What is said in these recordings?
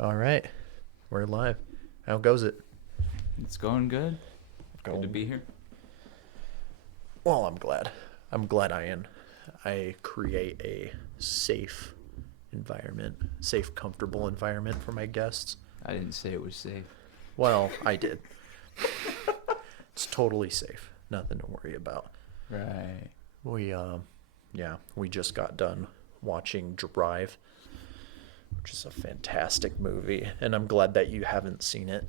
All right, we're live. How goes it? It's going good. Good to Going be here. well. I'm glad. I'm glad I create a safe environment, safe, comfortable environment for my guests. I didn't say it was safe. Well, I did. It's totally safe. Nothing to worry about. Right. We yeah, we just got done watching Drive, which is a fantastic movie, and I'm glad that you haven't seen it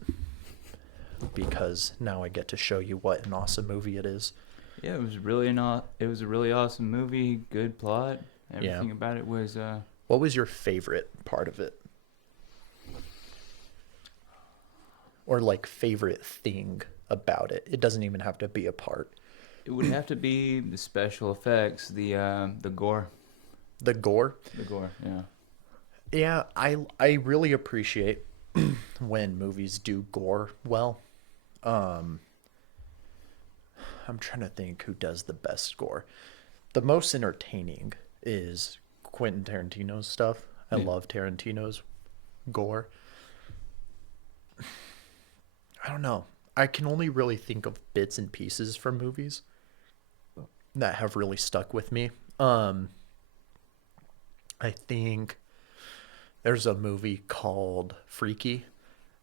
because now I get to show you what an awesome movie it is. Yeah, it was really not. It was a really awesome movie. Good plot. Yeah. Everything about it was. What was your favorite part of it? Or like favorite thing about it? It doesn't even have to be a part. It would have to be the special effects, the gore, The gore? the gore. Yeah. Yeah, I really appreciate when movies do gore well. Um I'm trying to think who does the best gore. The most entertaining is Quentin Tarantino's stuff. I Yeah. love Tarantino's gore. I don't know. I can only really think of bits and pieces from movies that have really stuck with me. Um, I think there's a movie called Freaky,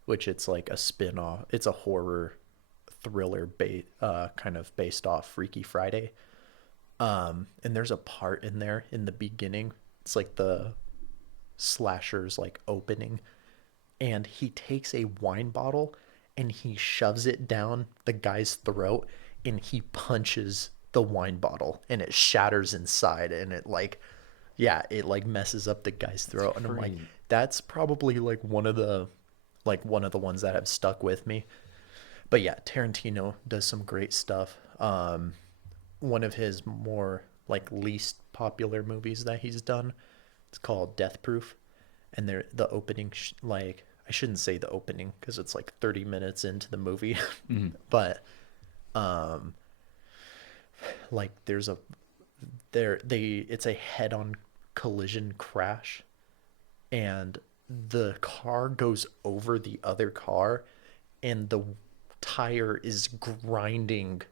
which it's like a spin-off. It's a horror thriller kind of based off Freaky Friday. And there's a part in there in the beginning. It's like the slasher's like opening, and he takes a wine bottle and he shoves it down the guy's throat and he punches the wine bottle and it shatters inside and it like yeah, it like messes up the guy's That's throat and I'm like crazy. that's probably one of the ones that have stuck with me. But yeah, Tarantino does some great stuff. One of his more like least popular movies that he's done, it's called Death Proof, and the opening like I shouldn't say the opening because it's like 30 minutes into the movie, Mm. but um like there's a there they it's a head-on collision crash and the car goes over the other car and the tire is grinding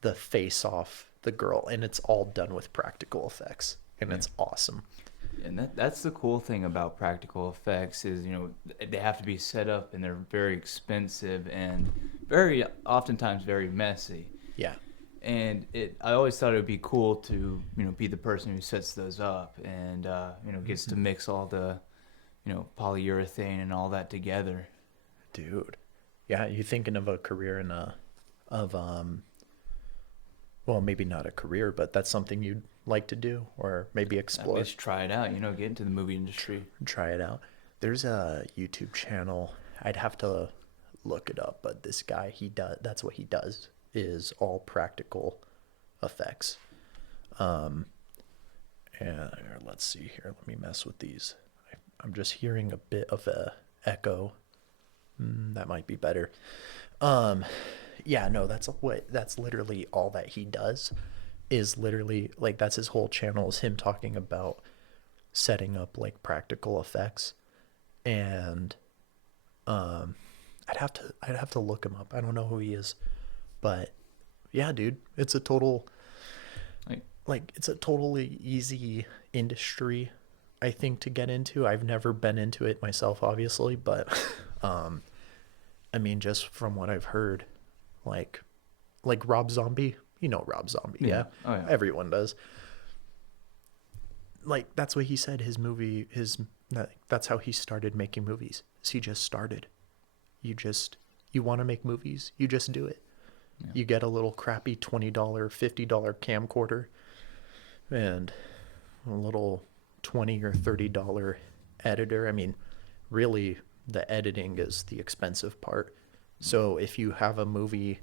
the face off the girl and it's all done with practical effects and Yeah. it's awesome. And that's the cool thing about practical effects is they have to be set up and they're very expensive and very oftentimes very messy. Yeah. And I always thought it would be cool to be the person who sets those up and gets to Mm-hmm. mix all the polyurethane and all that together. Dude. Yeah, you thinking of a career in a of well, maybe not a career, but that's something you'd like to do or maybe At explore. least try it out, get into the movie industry. Try it out. There's a YouTube channel. I'd have to look it up, but this guy, he does that's what he does is all practical effects. Um and let's see here. Let me mess with these. I'm just hearing a bit of a echo. That might be better. Um yeah, no, that's literally all that he does is literally like that's his whole channel is him talking about setting up like practical effects and um I'd have to look him up. I don't know who he is, but yeah, dude, Like, it's a totally easy industry I think to get into. I've never been into it myself obviously, but um I mean just from what I've heard, like Rob Zombie, you know Rob Zombie, yeah, yeah. oh yeah, Everyone does. Like that's what he said his movie his that's how he started making movies. He just started. You just you want to make movies, you just do it. yeah, You get a little crappy $20, $50 camcorder and a little 20 or $30 editor. I mean, really the editing is the expensive part. So if you have a movie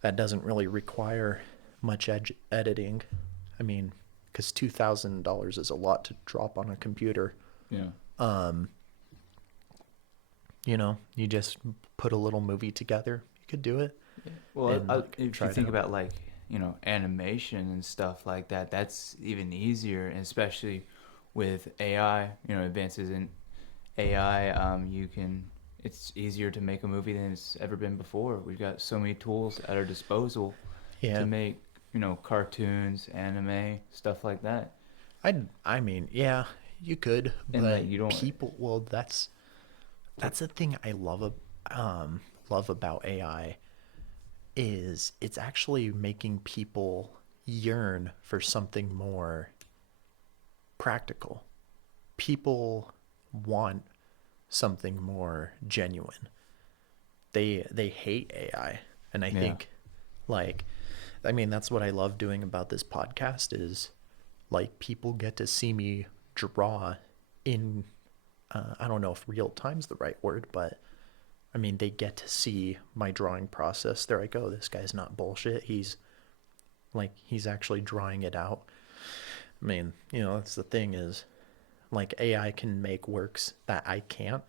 that doesn't really require much editing, I mean, because $2,000 is a lot to drop on a computer. yeah. Um, you just put a little movie together. You could do it Yeah. Well, and like if you try it think out. about like animation and stuff like that, that's even easier, and especially with AI, advances in AI, it's easier to make a movie than it's ever been before. We've got so many tools at our disposal to Yeah. make, cartoons, anime, stuff like that. I mean, yeah, you could, And like but you don't, people, well, that's the thing I love about AI is it's actually making people yearn for something more practical. People want something more genuine. They hate AI, and I yeah, think like I mean that's what I love doing about this podcast is like people get to see me draw in I don't know if real time's the right word, but I mean they get to see my drawing process. They're like, "Oh, this guy's not bullshit. He's actually drawing it out." I mean, that's the thing is like AI can make works that I can't,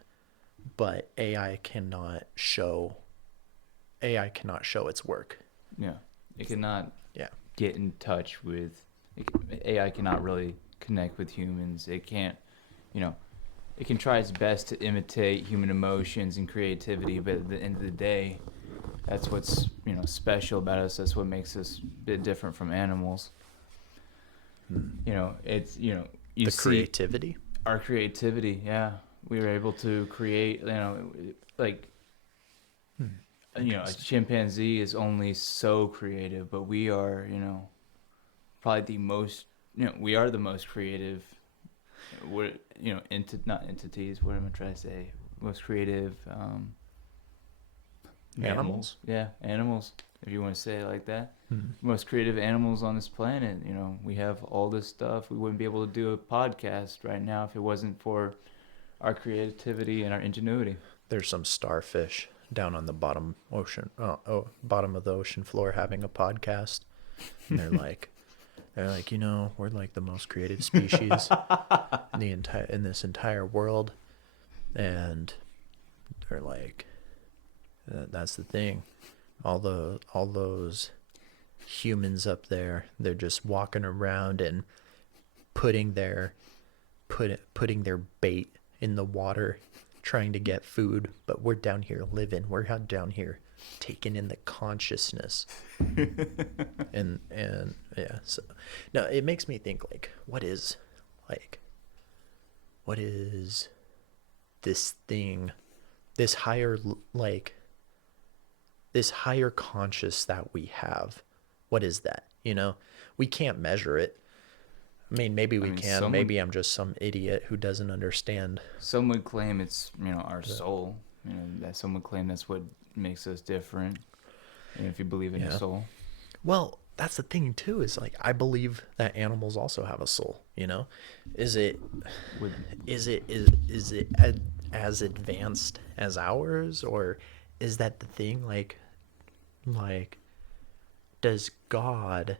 but AI cannot show its work. yeah. It cannot Yeah. get in touch with, AI cannot really connect with humans. It can't, you know, it can try its best to imitate human emotions and creativity, but at the end of the day, that's what's, special about us. That's what makes us a bit different from animals. It's, you The see creativity. our creativity. Yeah, we were able to create, like, a Interesting. chimpanzee is only so creative, but we are, probably the most, we are the most creative. We're, not entities. What am I trying to say? Most creative mammals. Animals. Yeah, animals. If you want to say it like that, Hmm. most creative animals on this planet. We have all this stuff. We wouldn't be able to do a podcast right now if it wasn't for our creativity and our ingenuity. There's some starfish down on the bottom of the ocean floor having a podcast, and they're like, we're like the most creative species in this entire world, and they're like, that's the thing. All those humans up there, they're just walking around and putting their putting their bait in the water, trying to get food, but we're down here living. We're down here taking in the consciousness, and yeah. So now it makes me think like, like what is this thing, this higher like this higher conscious that we have? What is that? We can't measure it. I mean, maybe I we mean, can. Maybe I'm just some idiot who doesn't understand. some would claim it's, our The, soul. That some would claim that's what makes us different. If you believe in a yeah. soul. Well, that's the thing too. Is like I believe that animals also have a soul. Is it With as advanced as ours, or is that the thing? Like, does God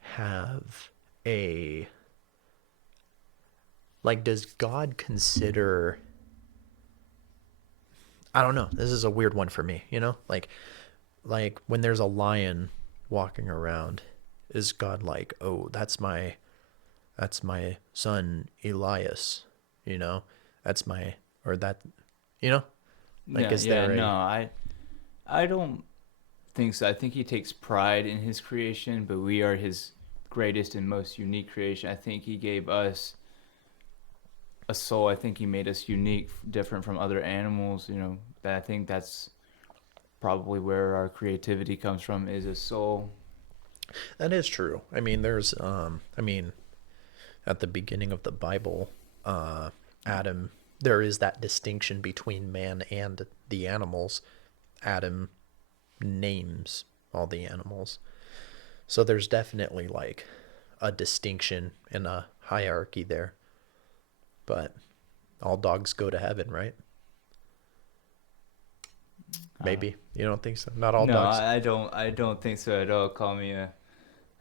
have a does God consider? I don't know. This is a weird one for me. Like when there's a lion walking around, is God like, oh, that's my son Elias, you know? That's my or that you know? Like Yeah, is yeah, there no, a I don't think so. I think he takes pride in his creation, but we are his greatest and most unique creation. I think he gave us a soul. I think he made us unique, different from other animals. That I think that's probably where our creativity comes from, is a soul. that is true. I mean there's at the beginning of the Bible, Adam there is that distinction between man and the animals. Adam names all the animals. So there's definitely like a distinction and a hierarchy there. But all dogs go to heaven, right? Uh, Maybe. You don't think so? Not all no, dogs. I don't think so at all. Call me a,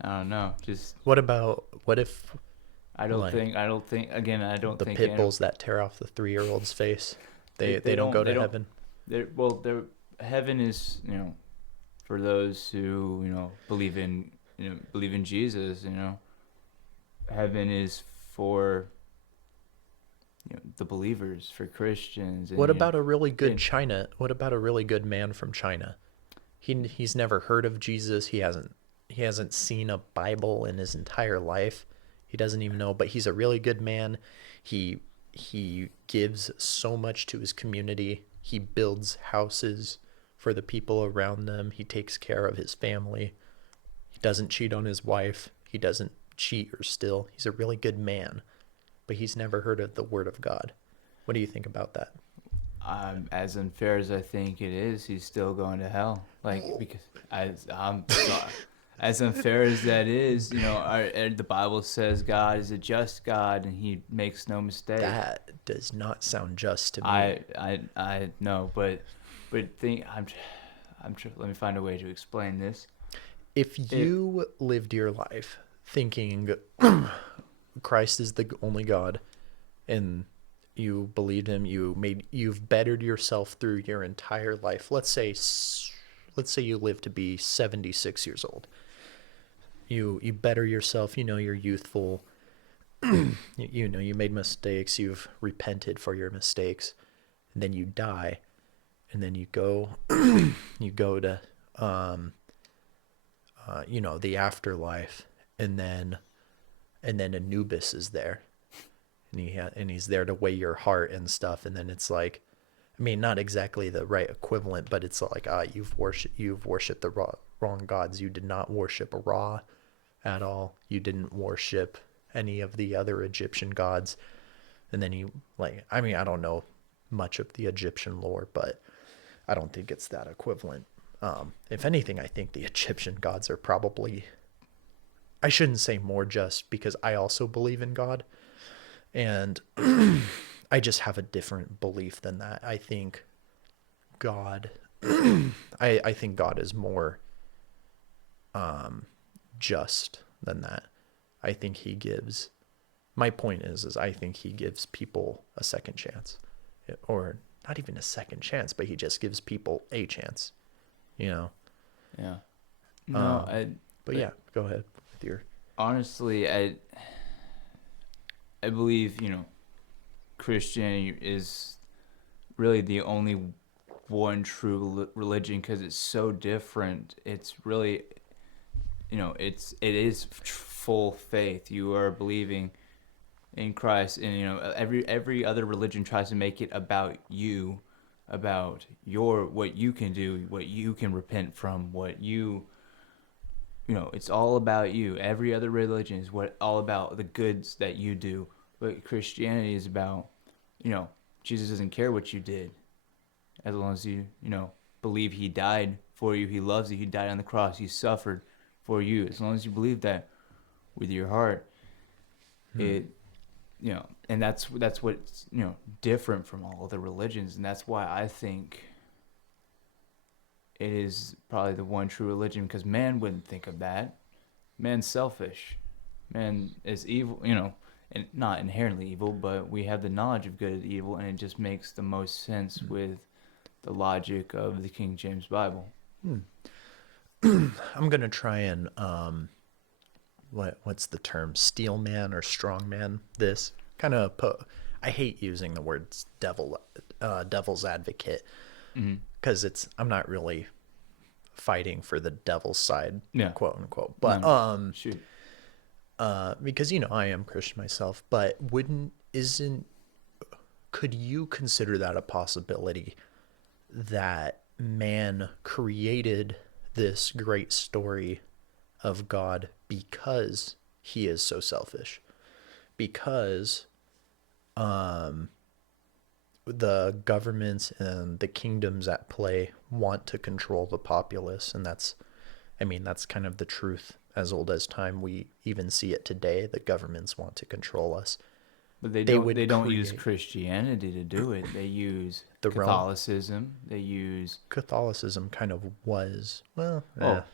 I don't know. Just What if like I don't think. Again, I don't the think pit bulls that tear off the 3-year-old's face, they don't go they to don't. heaven? They're heaven is, for those who, believe in Jesus. Heaven is for the believers, for Christians, What and about a really good and China? What about a really good man from China? He's never heard of Jesus. He hasn't seen a Bible in his entire life. He doesn't even know, but he's a really good man. He he gives so much to his community. He builds houses for the people around them. He takes care of his family. He doesn't cheat on his wife. He doesn't cheat or steal. He's a really good man, but he's never heard of the word of God. What do you think about that? as unfair as I think it is, he's still going to hell. Like, because I'm sorry. As unfair as that is, the Bible says God is a just God and He makes no mistake. That does not sound just to me. I know, but think let me find a way to explain this. If It you lived your life thinking Christ is the only God and you believed him, you've bettered yourself through your entire life. Let's say you live to be 76 years old. You better yourself, you're youthful. You made mistakes, you've repented for your mistakes, and then you die, and then you go to the afterlife, and then Anubis is there, and he's there to weigh your heart and stuff, and then it's like, I mean, not exactly the right equivalent, but it's like, you've worshipped the wrong gods. You did not worship Ra at all. You didn't worship any of the other Egyptian gods. And then I mean, I don't know much of the Egyptian lore, but I don't think it's that equivalent. If anything, I think the Egyptian gods are probably, I shouldn't say more, just because I also believe in God. And I just have a different belief than that. I think God, I think God is more just than that. I think he gives, my point is I think he gives people a second chance, or not even a second chance, but he just gives people a chance, you know? Yeah. No, Um, but yeah, go ahead with your, honestly, I believe Christianity is really the only one true religion because it's so different. It's really it is full faith. You are believing in Christ, and every other religion tries to make it about you, about what you can do, what you can repent from, what it's all about you. Every other religion is all about the goods that you do, but Christianity is about Jesus doesn't care what you did, as long as you believe He died for you, He loves you, He died on the cross, He suffered for you. As long as you believe that with your heart, it and that's what's different from all other religions, and that's why I think it is probably the one true religion, because man wouldn't think of that. Man's selfish. Man is evil, and not inherently evil, but we have the knowledge of good and evil, and it just makes the most sense with the logic of the King James Bible. I'm going to try and, what's the term? Steel man or strong man this kind of I hate using the words devil's advocate, Mm-hmm. because I'm not really fighting for the devil's side, Yeah. quote unquote, No, but no. Shoot. because I am Christian myself, but wouldn't isn't could you consider that a possibility, that man created this great story of God because he is so selfish, because the governments and the kingdoms at play want to control the populace, and that's kind of the truth as old as time. We even see it today. The governments want to control us. But they They don't. would They don't use create Christianity to do it. They use the Rome Catholicism. They use Catholicism kind of was, well,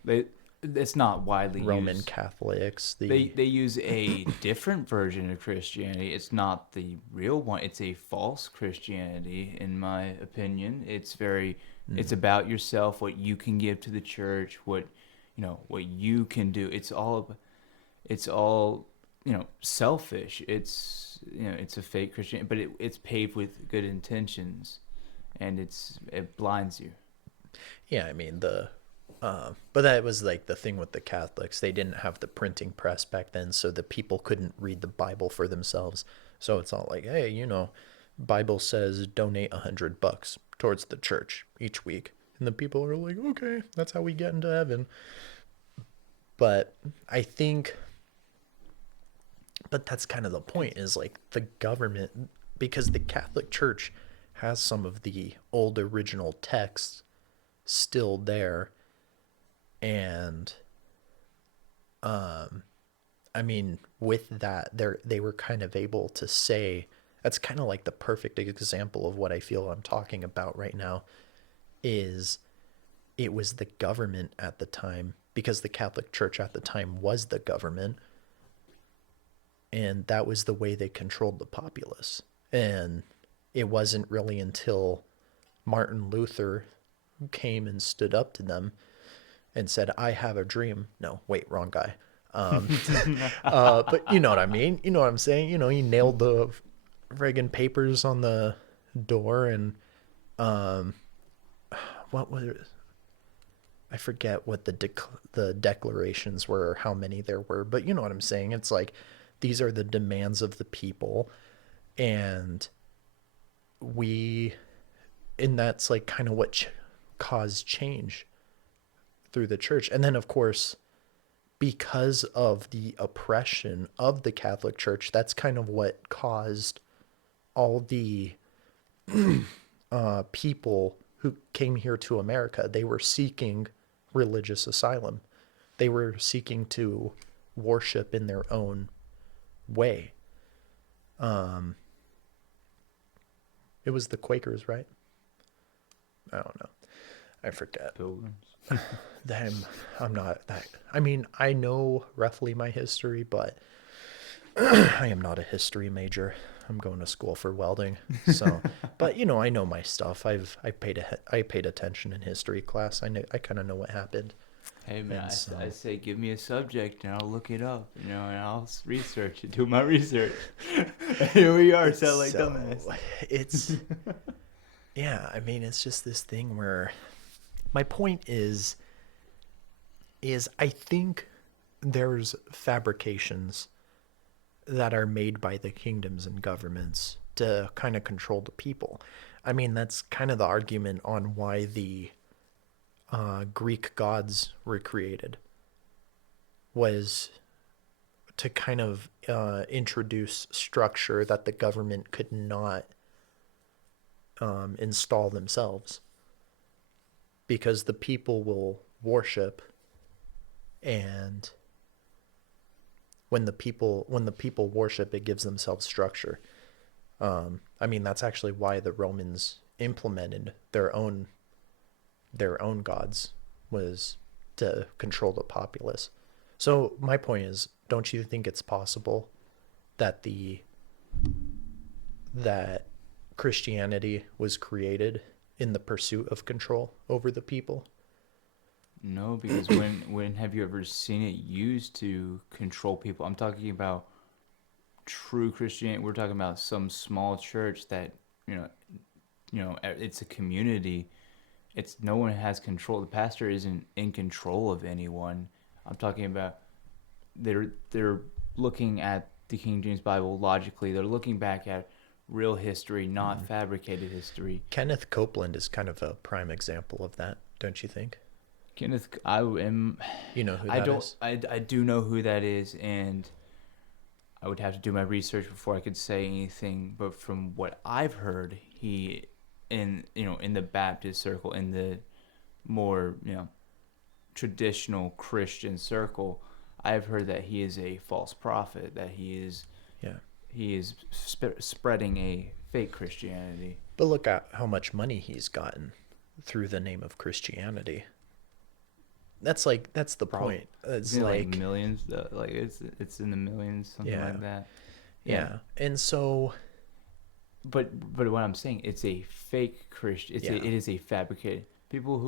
they. It's not widely Roman used. Catholics, They use a different version of Christianity. It's not the real one. It's a false Christianity, in my opinion. It's about yourself, what you can give to the church, what you can do. It's all selfish. It's a fake Christian, but it's paved with good intentions, and it blinds you. Yeah, I mean but that was like the thing with the Catholics. They didn't have the printing press back then, so the people couldn't read the Bible for themselves. So it's not like, hey, Bible says donate $100 towards the church each week, and the people are like, okay, that's how we get into heaven. But I think, but that's kind of the point is like the government, because the Catholic Church has some of the old original texts still there, and I mean, with that, they were kind of able to say that's kind of like the perfect example of what I feel I'm talking about right now is it was the government at the time because the Catholic Church at the time was the government, and that was the way they controlled the populace. And it wasn't really until Martin Luther came and stood up to them and said, I have a dream. No, wait, wrong guy. But you know what I mean? You know what I'm saying? He nailed the friggin' papers on the door and what was it? I forget what the declarations were or how many there were, but you know what I'm saying? It's like these are the demands of the people and we and that's like kind of what caused change through the church. And then of course because of the oppression of the Catholic Church, that's kind of what caused all the people who came here to America. They were seeking religious asylum. They were seeking to worship in their own way. It was the Quakers, right? I don't know. I forget. Pilgrims. Them, I'm not that. I mean, I know roughly my history, but I am not a history major. I'm going to school for welding. So, but I know my stuff. I paid attention in history class. I kind of know what happened. Hey man, And so I say give me a subject and I'll look it up, and I'll research it, do my research. Here we are, sound like so dumbass. it's yeah, I mean, it's just this thing where my point is I think there's fabrications that are made by the kingdoms and governments to kind of control the people. I mean, that's kind of the argument on why the Greek gods were created, was to kind of introduce structure that the government could not install themselves, because the people will worship, and when the people worship, it gives themselves structure. I mean, that's actually why the Romans implemented their own gods, was to control the populace. So my point is, don't you think it's possible that that Christianity was created in the pursuit of control over the people? No, because when have you ever seen it used to control people? I'm talking about true Christianity. We're talking about some small church that you know it's a community. It's no one has control. The pastor isn't in control of anyone. I'm talking about they're looking at the King James Bible logically. They're looking back at real history, not fabricated history. Kenneth Copeland is kind of a prime example of that, don't you think? Kenneth, I am. You know who I that don't. is? I do know who that is, and I would have to do my research before I could say anything. But from what I've heard, he in the Baptist circle, in the more traditional Christian circle, I've heard that he is a false prophet. That Yeah. he is spreading a fake Christianity. But look at how much money he's gotten through the name of Christianity. That's the point. It's Isn't it like like, millions? Like it's in the millions, something yeah, like that. Yeah. yeah. And so, But what I'm saying, it's a fake Christian. yeah. It is a fabricated. People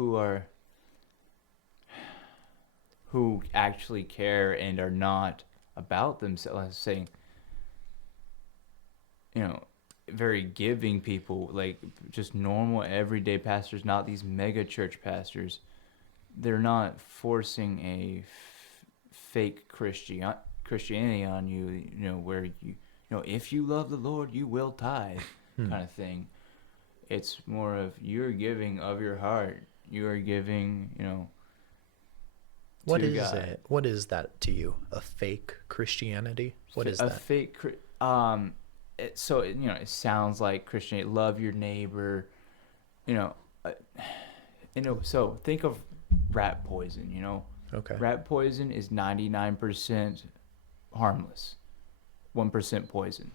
who actually care and are not about themselves, saying, you know, very giving people, like just normal everyday pastors, not these mega church pastors. They're not forcing a fake Christianity on you, you know, where you know, if you love the Lord, you will tithe, Hmm. kind of thing. It's more of you're giving of your heart. You are giving, you know, What to is God. it? What is that to you? A fake Christianity? What is A that? fake, so you know, it sounds like Christianity. Love your neighbor. You know, uh, so think of rat poison. You know, Okay. rat poison is 99% harmless, 1% poison.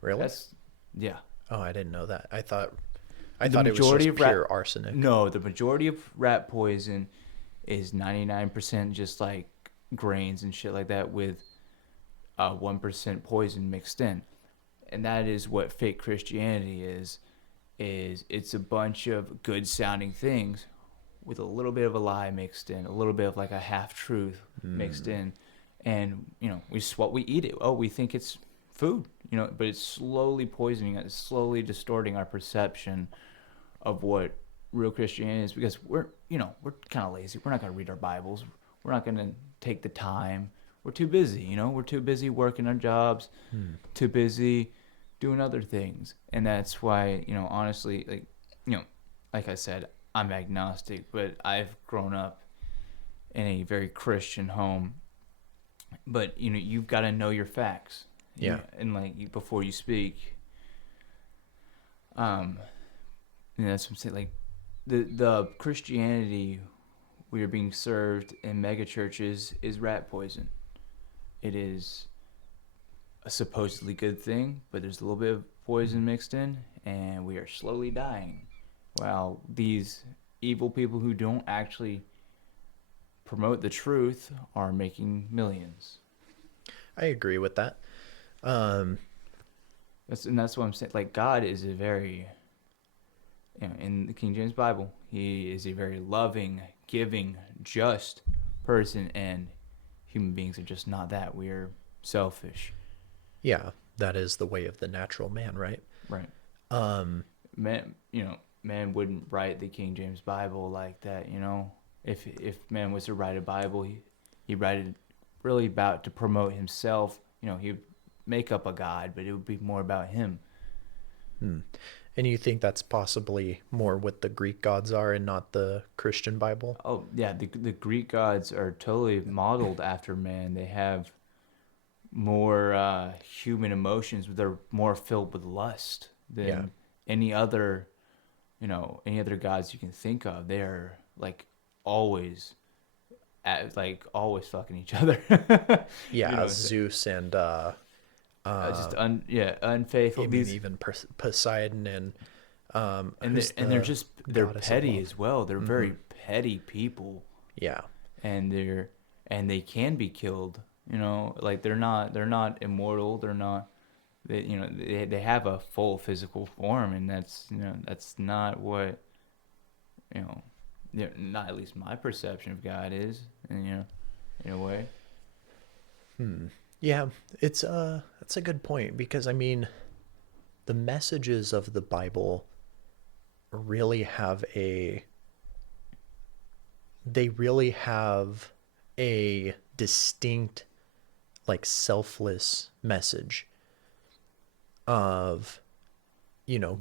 Really? That's, yeah. Oh, I didn't know that. I The thought it was majority just of rat, pure arsenic. no, the majority of rat poison is 99% just like grains and shit like that with 1% poison mixed in. And that is what fake Christianity is it's a bunch of good sounding things with a little bit of a lie mixed in, a little bit of like a half truth mixed Hmm. in, and you know we eat it. Oh, we think it's food, you know, but it's slowly poisoning us, slowly distorting our perception of what real Christianity is, because we're kind of lazy. We're not going to read our Bibles. We're not going to take the time. We're too busy, you know. We're too busy working our jobs, Hmm. too busy doing other things, and that's why, you know, honestly, like, you know, like I said, I'm agnostic, but I've grown up in a very Christian home. But you know, you've got to know your facts, Yeah. and like before you speak. Um, and that's what I'm saying. Like the Christianity we are being served in mega churches is rat poison. It is a supposedly good thing, but there's a little bit of poison mixed in, and we are slowly dying. While these evil people who don't actually promote the truth are making millions. I agree with that. Um, That's what I'm saying. Like God is a very, you know, in the King James Bible, He is a very loving, giving, just person, and human beings are just not that. We are selfish, yeah, that is the way of the natural man, right? right? Um, Man, you know, man wouldn't write the King James Bible like that. You know, if man was to write a Bible, he write it really about to promote himself. You know, he'd make up a God, but it would be more about him. hmm. And you think that's possibly more what the Greek gods are and not the Christian Bible? Oh yeah, the Greek gods are totally modeled after man. They have more human emotions. They're more filled with lust Yeah. than any other, you know, any other gods you can think of. They are like always like always fucking each other. You Yeah, know, so, Zeus and just uh, unfaithful. I mean These, even Poseidon and who's and they're the just they're goddess of petty love? as well. They're Mm-hmm. very petty people, Yeah. and they can be killed. You know, like they're not immortal. They're not. They have a full physical form, and that's, you know, that's not what, you know, not at least my perception of God is, and you know, in a way. Hmm. Yeah, it's that's a good point because I mean the messages of the Bible really have a they really have a distinct like selfless message of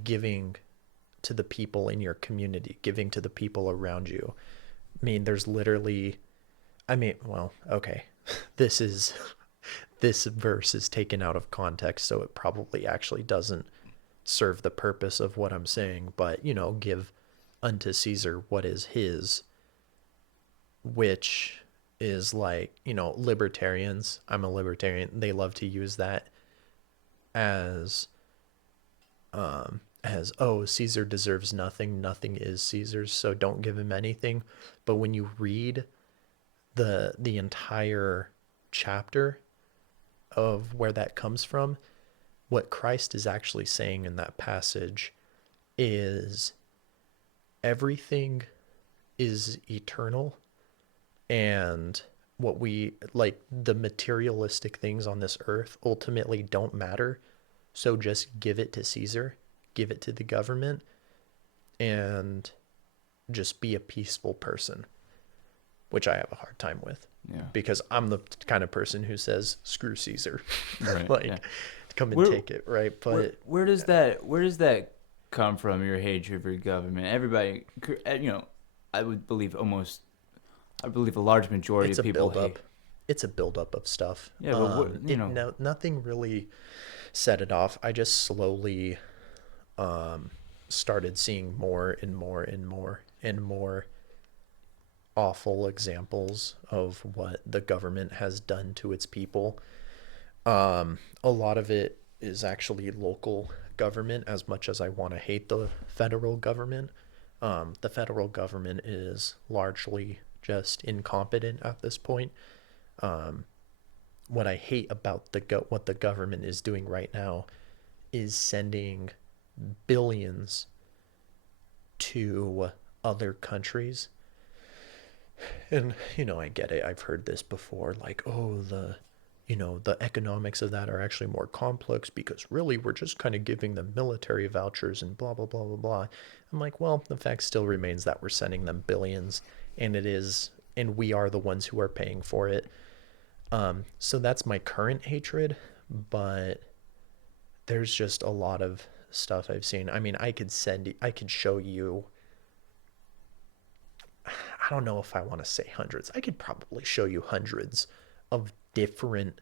giving to the people in your community, giving to the people around you. I mean, there's literally I mean, well, okay. This is this verse is taken out of context, so it probably actually doesn't serve the purpose of what I'm saying, but give unto Caesar what is his, which is like, libertarians. I'm a libertarian. They love to use that as oh, Caesar deserves nothing, nothing is Caesar's, so don't give him anything. But when you read the entire chapter of where that comes from, what Christ is actually saying in that passage is everything is eternal, and what we like, the materialistic things on this earth ultimately don't matter. So just give it to Caesar, give it to the government, and just be a peaceful person, which I have a hard time with Yeah. because I'm the kind of person who says screw Caesar, Right. Yeah. like come and Where take it, right? where But where does that come from? Your hatred for government. Everybody, I would believe I believe a large majority it's of a people buildup. hate. It's a buildup of stuff. Yeah, but what It no nothing really set it off. I just slowly started seeing more and more and more and more awful examples of what the government has done to its people. A lot of it is actually local government, as much as I want to hate the federal government. The federal government is largely just incompetent at this point. What I hate about what the government is doing right now is sending billions to other countries. And I get it. I've heard this before, like, oh, the economics of that are actually more complex because really we're just kind of giving them military vouchers and blah blah blah blah blah. I'm like, well, the fact still remains that we're sending them billions, and we are the ones who are paying for it. So that's my current hatred, but there's just a lot of stuff I've seen. I mean, I could show you. I don't know if I want to say hundreds. I could probably show you hundreds of different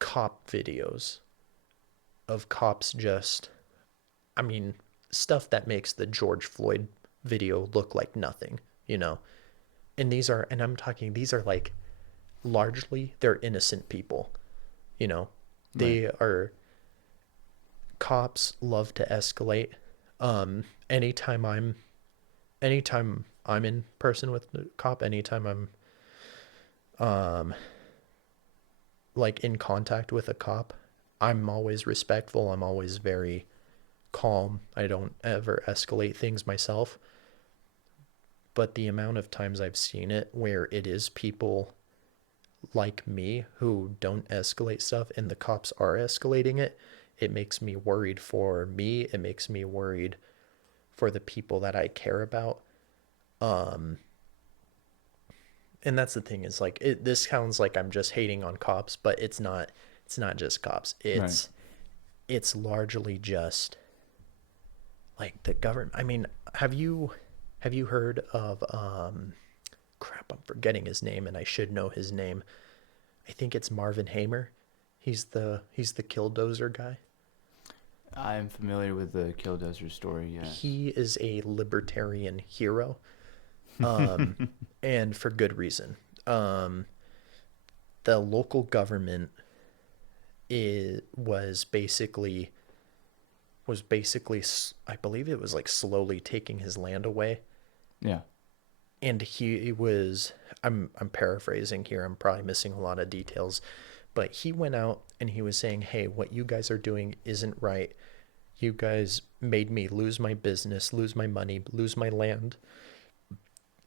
cop videos of cops just, I mean, stuff that makes the George Floyd video look like nothing, you know? And I'm talking, these are like largely, they're innocent people, you know? right. They are, cops love to escalate. Anytime I'm in person with the cop, anytime I'm um like in contact with a cop, I'm always respectful. I'm always very calm. I don't ever escalate things myself. But the amount of times I've seen it where it is people like me who don't escalate stuff and the cops are escalating it, it makes me worried for me. It makes me worried for the people that I care about. Um, and that's the thing is like this sounds like I'm just hating on cops, but it's not. It's not just cops. Right. It's largely just like the government. I mean, have you heard of crap, I'm forgetting his name and I should know his name. I think it's Marvin Hamer. He's the Killdozer guy. I'm familiar with the Killdozer story. Yes. He is a libertarian hero, and for good reason. Um, the local government is was basically, I believe it was like slowly taking his land away, Yeah. and he was, I'm paraphrasing here, I'm probably missing a lot of details, but he went out and he was saying, hey, what you guys are doing isn't right. You guys made me lose my business, lose my money, lose my land.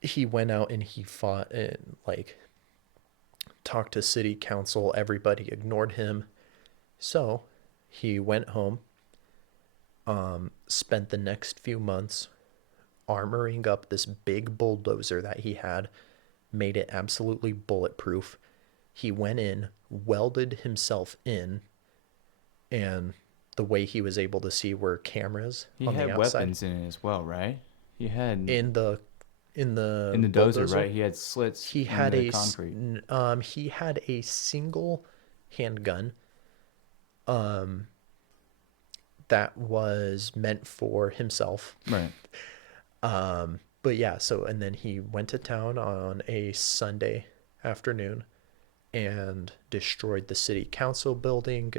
He went out and he fought and like talked to city council. Everybody ignored him. So he went home, spent the next few months armoring up this big bulldozer that he had, made it absolutely bulletproof. He went in, welded himself in, and the way he was able to see were cameras He on the had outside. weapons in it as well, right? He had In the in in the the dozer, bulldozer, right? He had slits he in had the concrete. he had a single handgun um that was meant for himself. Right. But yeah, so and then he went to town on a Sunday afternoon and destroyed the city council building,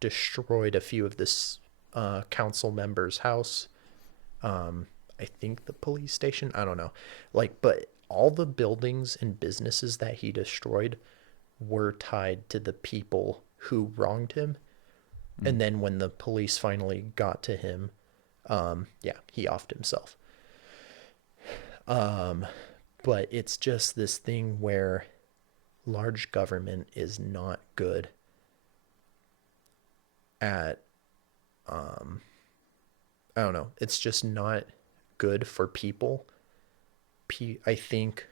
destroyed a few of this council members' house. I think the police station. I don't know. Like, but all the buildings and businesses that he destroyed were tied to the people who wronged him. Mm. And then when the police finally got to him, yeah, he offed himself. But it's just this thing where large government is not good at, um, I don't know, it's just not good for people. I think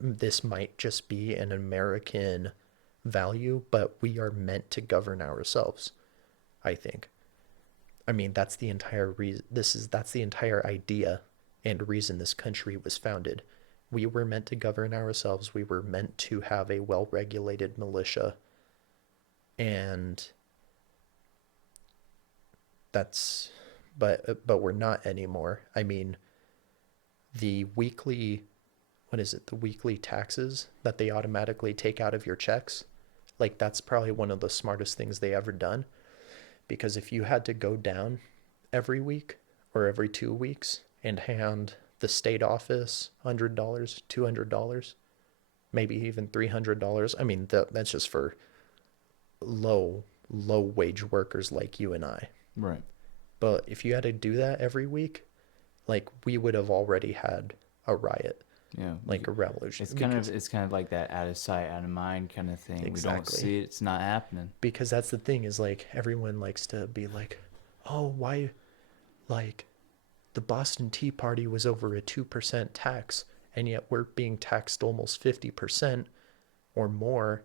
this might just be an American value, but we are meant to govern ourselves, I think. I mean, that's the entire reason. That's the entire idea and reason this country was founded. We were meant to govern ourselves. We were meant to have a well-regulated militia, and that's but we're not anymore. I mean, the weekly what is it? The weekly taxes that they automatically take out of your checks. Like that's probably one of the smartest things they ever done, because if you had to go down every week or every 2 weeks and hand the state office $100, $200, maybe even $300. I mean, that's just for low wage workers like you and I. Right. But if you had to do that every week, like we would have already had a riot, Yeah. like a revolution. It's kind of like that out of sight, out of mind kind of thing. We don't Exactly. see it. It's not happening. Because that's the thing is like everyone likes to be like, oh, why, like the Boston Tea Party was over a 2% tax, and yet we're being taxed almost 50% or more,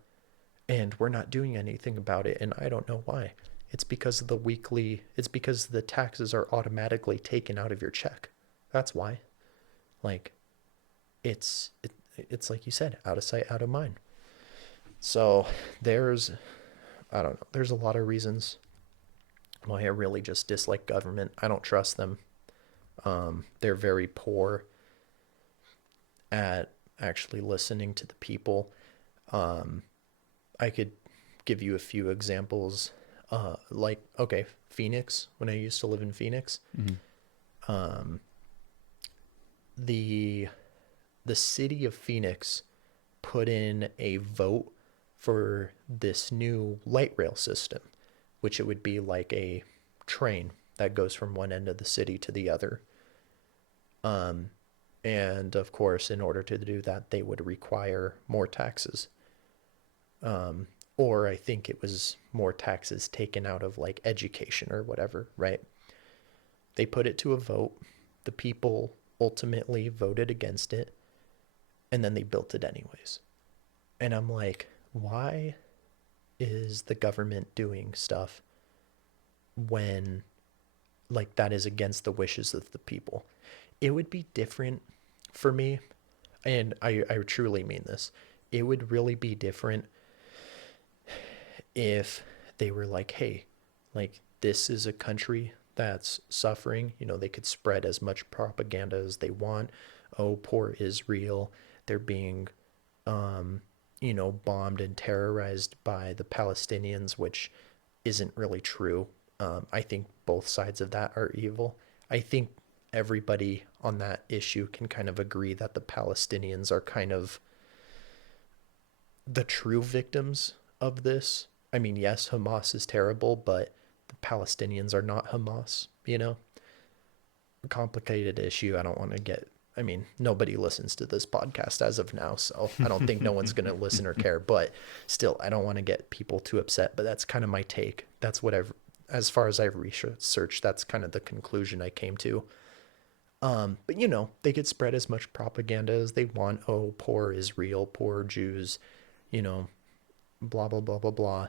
and we're not doing anything about it. And I don't know why. It's because the taxes are automatically taken out of your check. That's why. Like, it's like you said, out of sight, out of mind. So there's, I don't know, there's a lot of reasons why I really just dislike government. I don't trust them. They're very poor at actually listening to the people. Um, I could give you a few examples. Like, okay, Phoenix, when I used to live in Phoenix, Mm-hmm. um, the the city of Phoenix put in a vote for this new light rail system, which it would be like a train that goes from one end of the city to the other. Um, and of course, in order to do that, they would require more taxes. Or I think it was more taxes taken out of like education or whatever, right? They put it to a vote. The people ultimately voted against it, and then they built it anyways. And I'm like, why is the government doing stuff when like that is against the wishes of the people? It would be different for me, and I truly mean this. It would really be different if they were like, hey, like this is a country that's suffering. You know, they could spread as much propaganda as they want. Oh, poor Israel. They're being, um, bombed and terrorized by the Palestinians, which isn't really true. I think both sides of that are evil. I think everybody on that issue can kind of agree that the Palestinians are kind of the true victims of this. I mean, yes, Hamas is terrible, but the Palestinians are not Hamas, you know? Complicated issue. I don't want to get, I mean, nobody listens to this podcast as of now, so I don't think no one's going to listen or care, but still, I don't want to get people too upset, but that's kind of my take. That's what I've, as far as I've researched, that's kind of the conclusion I came to. But they could spread as much propaganda as they want. Oh, poor Israel, poor Jews, you know, blah blah blah blah blah,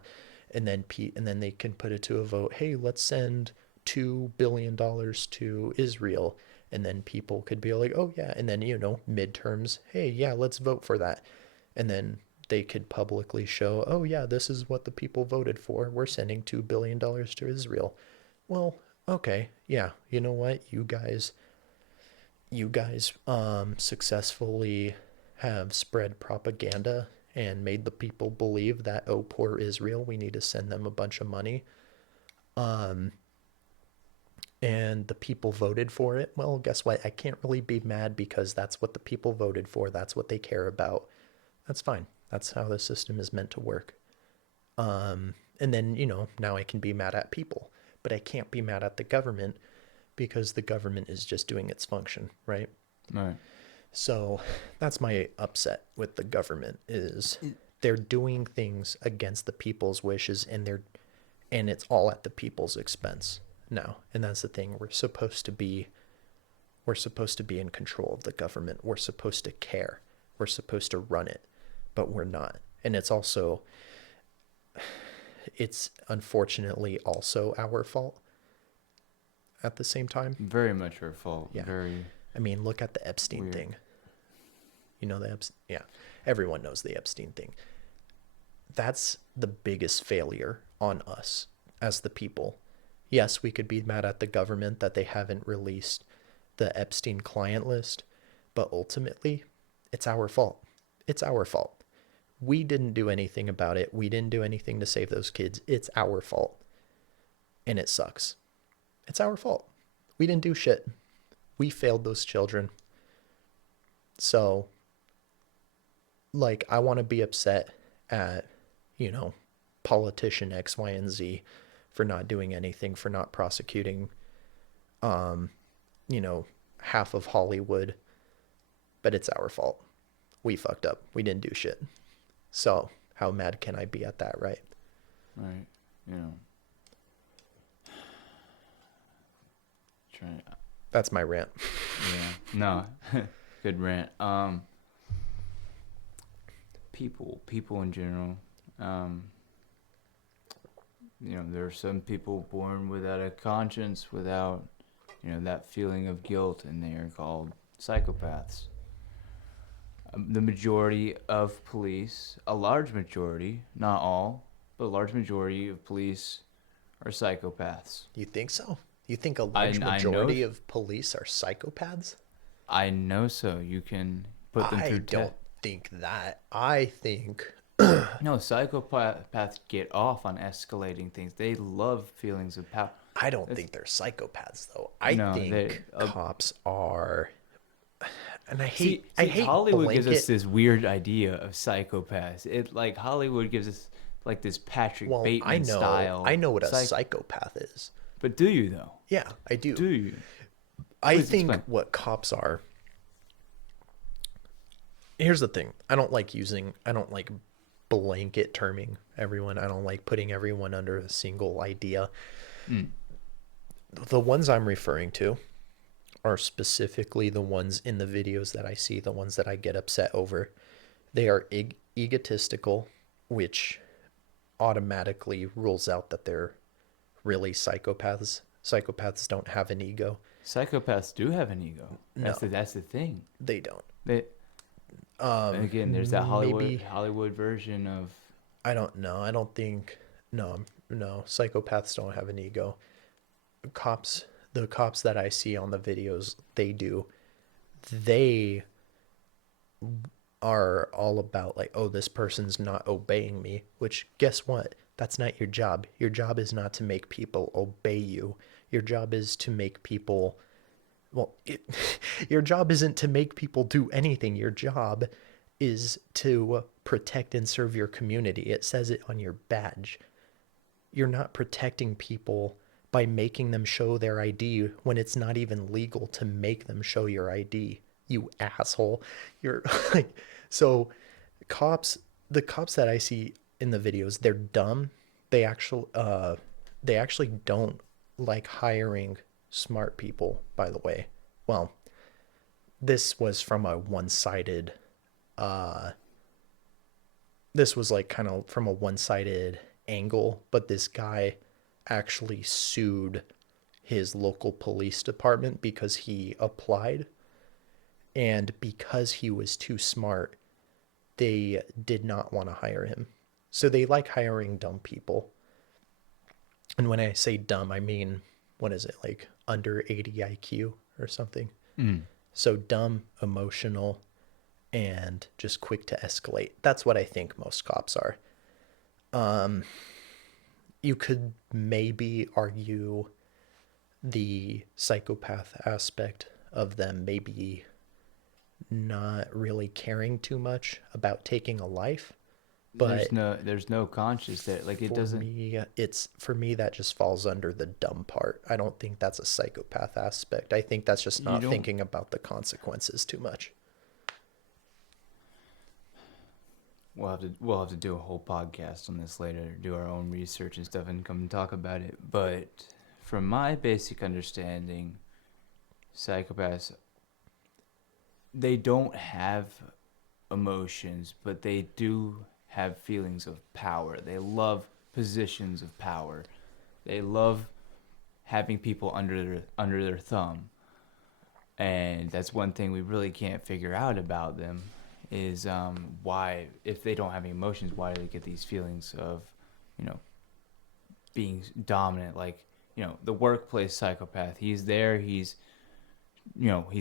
and then they can put it to a vote. Hey, let's send $2 billion to Israel, and then people could be like, oh yeah, and then midterms. Hey, yeah, let's vote for that, and then they could publicly show, oh yeah, this is what the people voted for. We're sending $2 billion to Israel. Well, okay, yeah, you know what, you guys successfully have spread propaganda and made the people believe that, oh, poor Israel, we need to send them a bunch of money. Um, and the people voted for it. Well, guess what? I can't really be mad because that's what the people voted for. That's what they care about. That's fine. That's how the system is meant to work. And then, now I can be mad at people, but I can't be mad at the government because the government is just doing its function, right? Right. So that's my upset with the government is they're doing things against the people's wishes, and it's all at the people's expense now. And that's the thing. We're supposed to be in control of the government. We're supposed to care. We're supposed to run it, but we're not. And it's unfortunately also our fault at the same time. Very much her fault. Yeah. Very I mean, look at the Epstein weird. thing. You know the yeah. Everyone knows the Epstein thing. That's the biggest failure on us as the people. Yes, we could be mad at the government that they haven't released the Epstein client list, but ultimately, it's our fault. It's our fault. We didn't do anything about it. We didn't do anything to save those kids. It's our fault. And it sucks. It's our fault. We didn't do shit. We failed those children. So, like, I want to be upset at, you know, politician X, Y, and Z for not doing anything, for not prosecuting, um, half of Hollywood, but it's our fault. We fucked up. We didn't do shit. So, how mad can I be at that, right? Right. You know. Trying. That's my rant. Yeah. No. Good rant. People in general. There are some people born without a conscience, without, that feeling of guilt, and they are called psychopaths. The majority of police, a large majority, not all, but a large majority of police are psychopaths. You think so? You think a large I know, majority of police are psychopaths? I know so. You can put them I through don't think that. I think No, psychopaths get off on escalating things. They love feelings of power. I don't That's, think they're psychopaths though. I no, they. think cops are, and See, I hate Hollywood gives us blanket. this weird idea of psychopaths. It like Hollywood gives us like this Patrick Well, Bateman I style know what a psych. psychopath is. But do you though? Yeah, I do. Do you? I Please think explain. what cops are. Here's the thing. I don't like blanket terming everyone. I don't like putting everyone under a single idea. Mm. The ones I'm referring to are specifically the ones in the videos that I see, the ones that I get upset over. They are egotistical, which automatically rules out that they're really psychopaths. Psychopaths don't have an ego. Psychopaths do have an ego. No, That's the thing. they don't. They And again, there's that Maybe Hollywood version of. I don't know. I don't think no, psychopaths don't have an ego. Cops, the cops that I see on the videos, they do. They are all about like, oh, this person's not obeying me, which guess what? That's not your job. Your job is not to make people obey you. Your job is to make people well, your job isn't to make people do anything. Your job is to protect and serve your community. It says it on your badge. You're not protecting people by making them show their ID when it's not even legal to make them show your ID. You asshole. You're like, so cops, the cops that I see in the videos, they're dumb. They actually don't like hiring smart people, by the way. Well, this was from a one-sided uh this was like kind of from a one-sided angle, but this guy actually sued his local police department because he applied, and because he was too smart, they did not want to hire him. So they like hiring dumb people. And when I say dumb, I mean, what is it, like under 80 IQ or something? Mm. So dumb, emotional, and just quick to escalate. That's what I think most cops are. You could maybe argue the psychopath aspect of them maybe not really caring too much about taking a life, but There's no conscience there. Like it doesn't. for me that just falls under the dumb part. I don't think that's a psychopath aspect. I think that's just You not don't. thinking about the consequences too much. we'll have to do a whole podcast on this later, do our own research and stuff, and come and talk about it. But from my basic understanding, psychopaths, they don't have emotions, but they do have feelings of power. They love positions of power. They love having people under their thumb. And that's one thing we really can't figure out about them is why, if they don't have any emotions, why do they get these feelings of, you know, being dominant? Like, the workplace psychopath. He's there. He's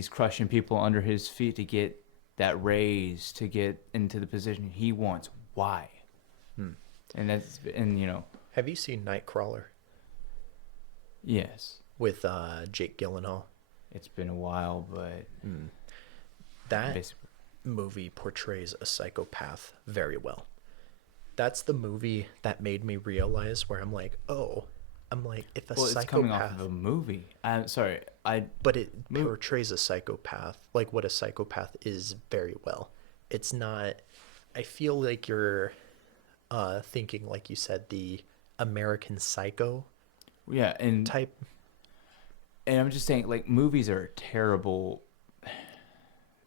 crushing people under his feet to get that raise, to get into the position he wants. Why? Hmm. And Have you seen Nightcrawler yes, with Jake Gyllenhaal? it's been a while, but Hmm. That basically, movie portrays a psychopath very well. That's the movie that made me realize where I'm like, oh, I'm like, if a well, it's coming off psychopath, of a movie. I'm sorry, I but it mo- portrays a psychopath, like what a psychopath is very well. It's not, I feel like you're thinking, like you said, the American Psycho yeah, type. and I'm just saying, like, movies are a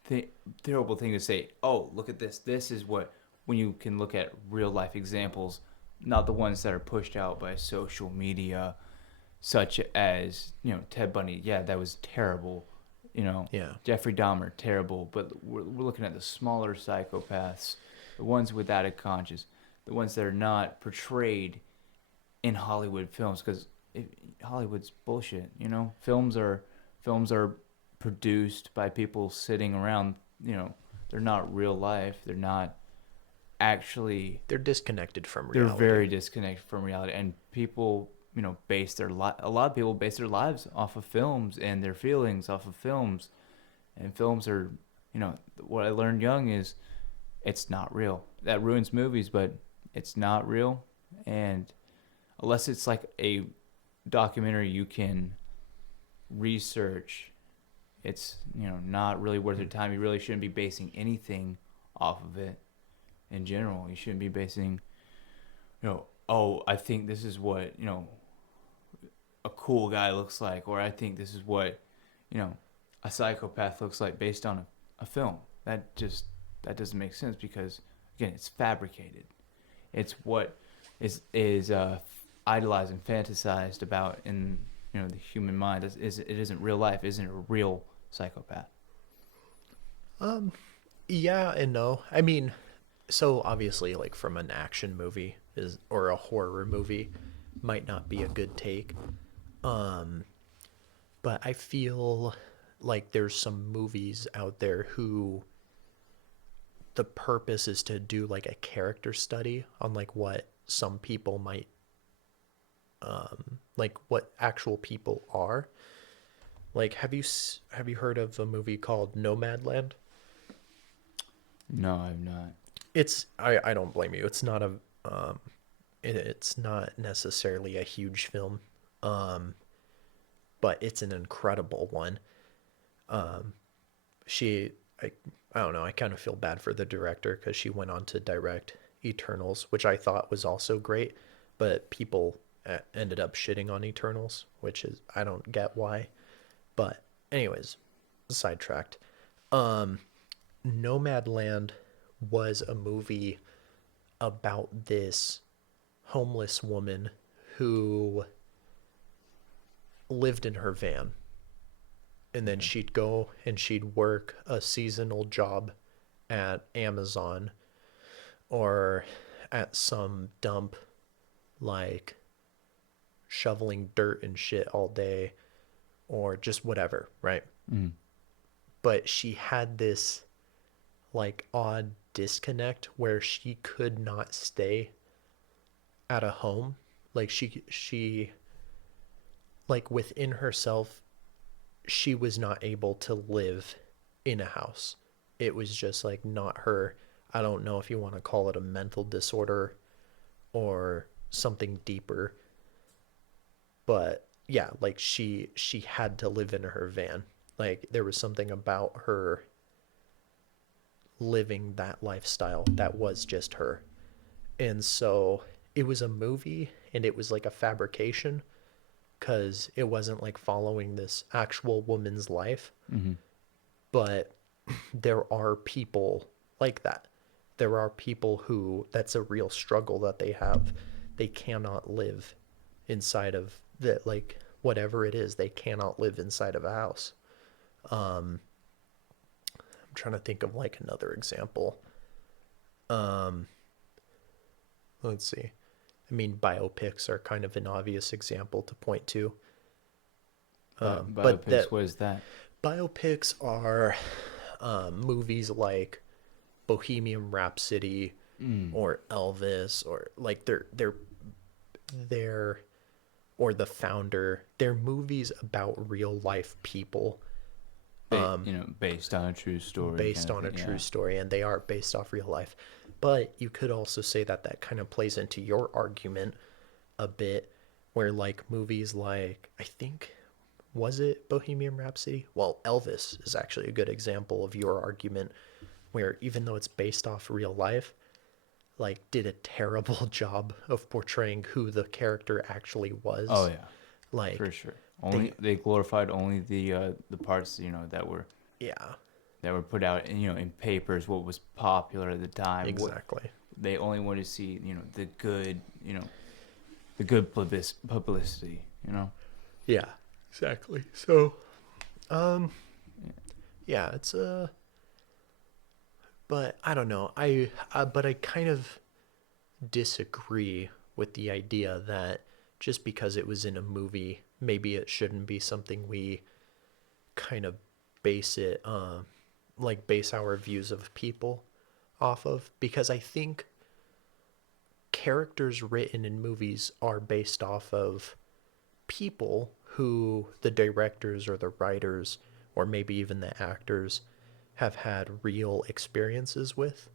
th- terrible thing to say. Oh, look at this. This is what, when you can look at real life examples, not the ones that are pushed out by social media, such as Ted Bundy. Yeah, that was terrible. Yeah. Jeffrey Dahmer, terrible. But we're looking at the smaller psychopaths, the ones without a conscience, the ones that are not portrayed in Hollywood films, because Hollywood's bullshit. Films are produced by people sitting around. They're not real life. They're not actually. They're disconnected from They're reality. very disconnected from reality, and people, a lot of people base their lives off of films and their feelings off of films, and films are, what I learned young is it's not real. That ruins movies, but it's not real, and unless it's like a documentary you can research, it's not really worth your time. You really shouldn't be basing anything off of it. In general, you shouldn't be basing, oh, I think this is what a cool guy looks like, or I think this is what you know a psychopath looks like based on a film. That doesn't make sense, because again, it's fabricated. It's what is idolized and fantasized about in the human mind. It isn't real life. It isn't a real psychopath. Yeah and no. I mean, so obviously, like from an action movie is or a horror movie, might not be a good take. Um, but I feel like there's some movies out there who the purpose is to do like a character study on like what some people might like what actual people are. Like, have you heard of a movie called Nomadland? No, I'm not. I don't blame you. It's not a it's not necessarily a huge film, um, but it's an incredible one. She I I don't know. I kind of feel bad for the director because she went on to direct Eternals, which I thought was also great, but people ended up shitting on Eternals, which is I don't get why. But anyways, sidetracked. Um, Nomadland was a movie about this homeless woman who lived in her van, and then Okay. she'd go and she'd work a seasonal job at Amazon or at some dump, like shoveling dirt and shit all day or just whatever, right? Mm. But she had this like odd disconnect where she could not stay at a home. Like she like within herself, she was not able to live in a house. It was just like not her. I don't know if you want to call it a mental disorder or something deeper, but yeah, like she had to live in her van. Like there was something about her living that lifestyle that was just her. And so it was a movie and it was like a fabrication because it wasn't like following this actual woman's life. Mm-hmm. But there are people like that. There are people who that's a real struggle that they have. They cannot live inside of that, like whatever it is, they cannot live inside of a house. I'm trying to think of like another example. Um, let's see. I mean, biopics are kind of an obvious example to point to. But Biopics, that what is that? biopics are movies like Bohemian Rhapsody Mm. or Elvis or like they're or The Founder. They're movies about real life people Based on a true story kind based of on a thing. true Yeah. story, and they are based off real life. But you could also say that that kind of plays into your argument a bit, where like movies like, I think, was it Bohemian Rhapsody? Well, Elvis is actually a good example of your argument, where even though it's based off real life, like did a terrible job of portraying who the character actually Oh was. yeah, for Like sure. they, Only they glorified only the parts yeah, that were put out in papers, what was popular at the time. What exactly. they only wanted to see, the good publicity. Yeah, exactly. So, um, yeah, it's a, but I don't know. But I kind of disagree with the idea that just because it was in a movie, maybe it shouldn't be something we kind of base it, like base our views of people off of. Because I think characters written in movies are based off of people who the directors or the writers or maybe even the actors have had real experiences with.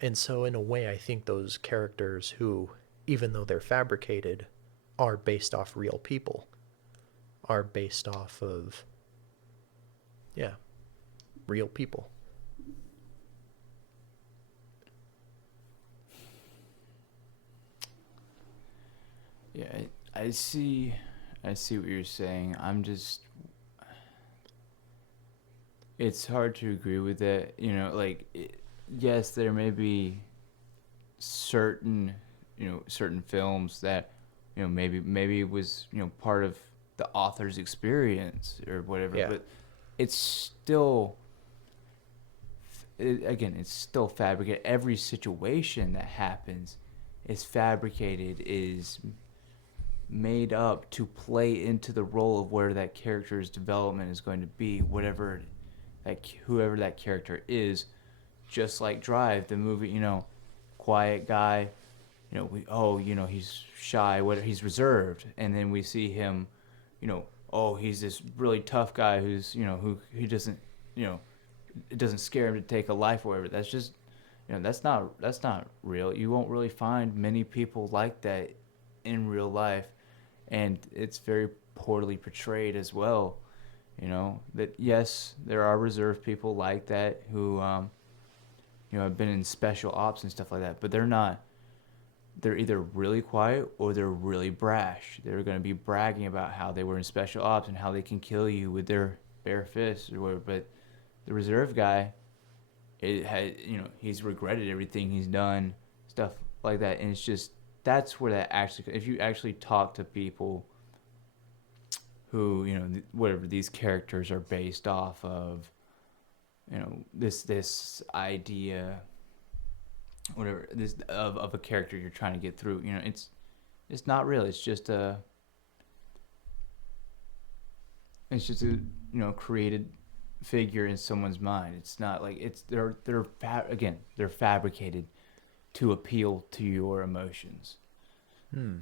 And so, in a way, I think those characters who, even though they're fabricated, are based off real people, are based off of, yeah, real people. Yeah, I see what you're saying. It's hard to agree with that. Yes, there may be certain, certain films that, maybe it was, part of the author's experience or whatever, Yeah, but it's still, again, it's still fabricated. Every situation that happens is fabricated, is made up to play into the role of where that character's development is going to be, whatever, like whoever that character is. Just like Drive, the movie, quiet guy, he's shy, what he's reserved, and then we see him, he's this really tough guy who's, who he doesn't, you know, it doesn't scare him to take a life or whatever. That's just, that's not real. You won't really find many people like that in real life, and it's very poorly portrayed as well. That yes, there are reserved people like that who have been in special ops and stuff like that, but they're not. They're either really quiet or they're really brash. They're going to be bragging about how they were in special ops and how they can kill you with their bare fists or whatever. But the reserve guy, he's regretted everything he's done, stuff like that, and it's just that's where that actually. If you actually talk to people who whatever these characters are based off of, this idea, whatever this of a character you're trying to get through, it's not real. It's just a created figure in someone's mind. It's not like it's again, they're fabricated to appeal to your emotions. hmm,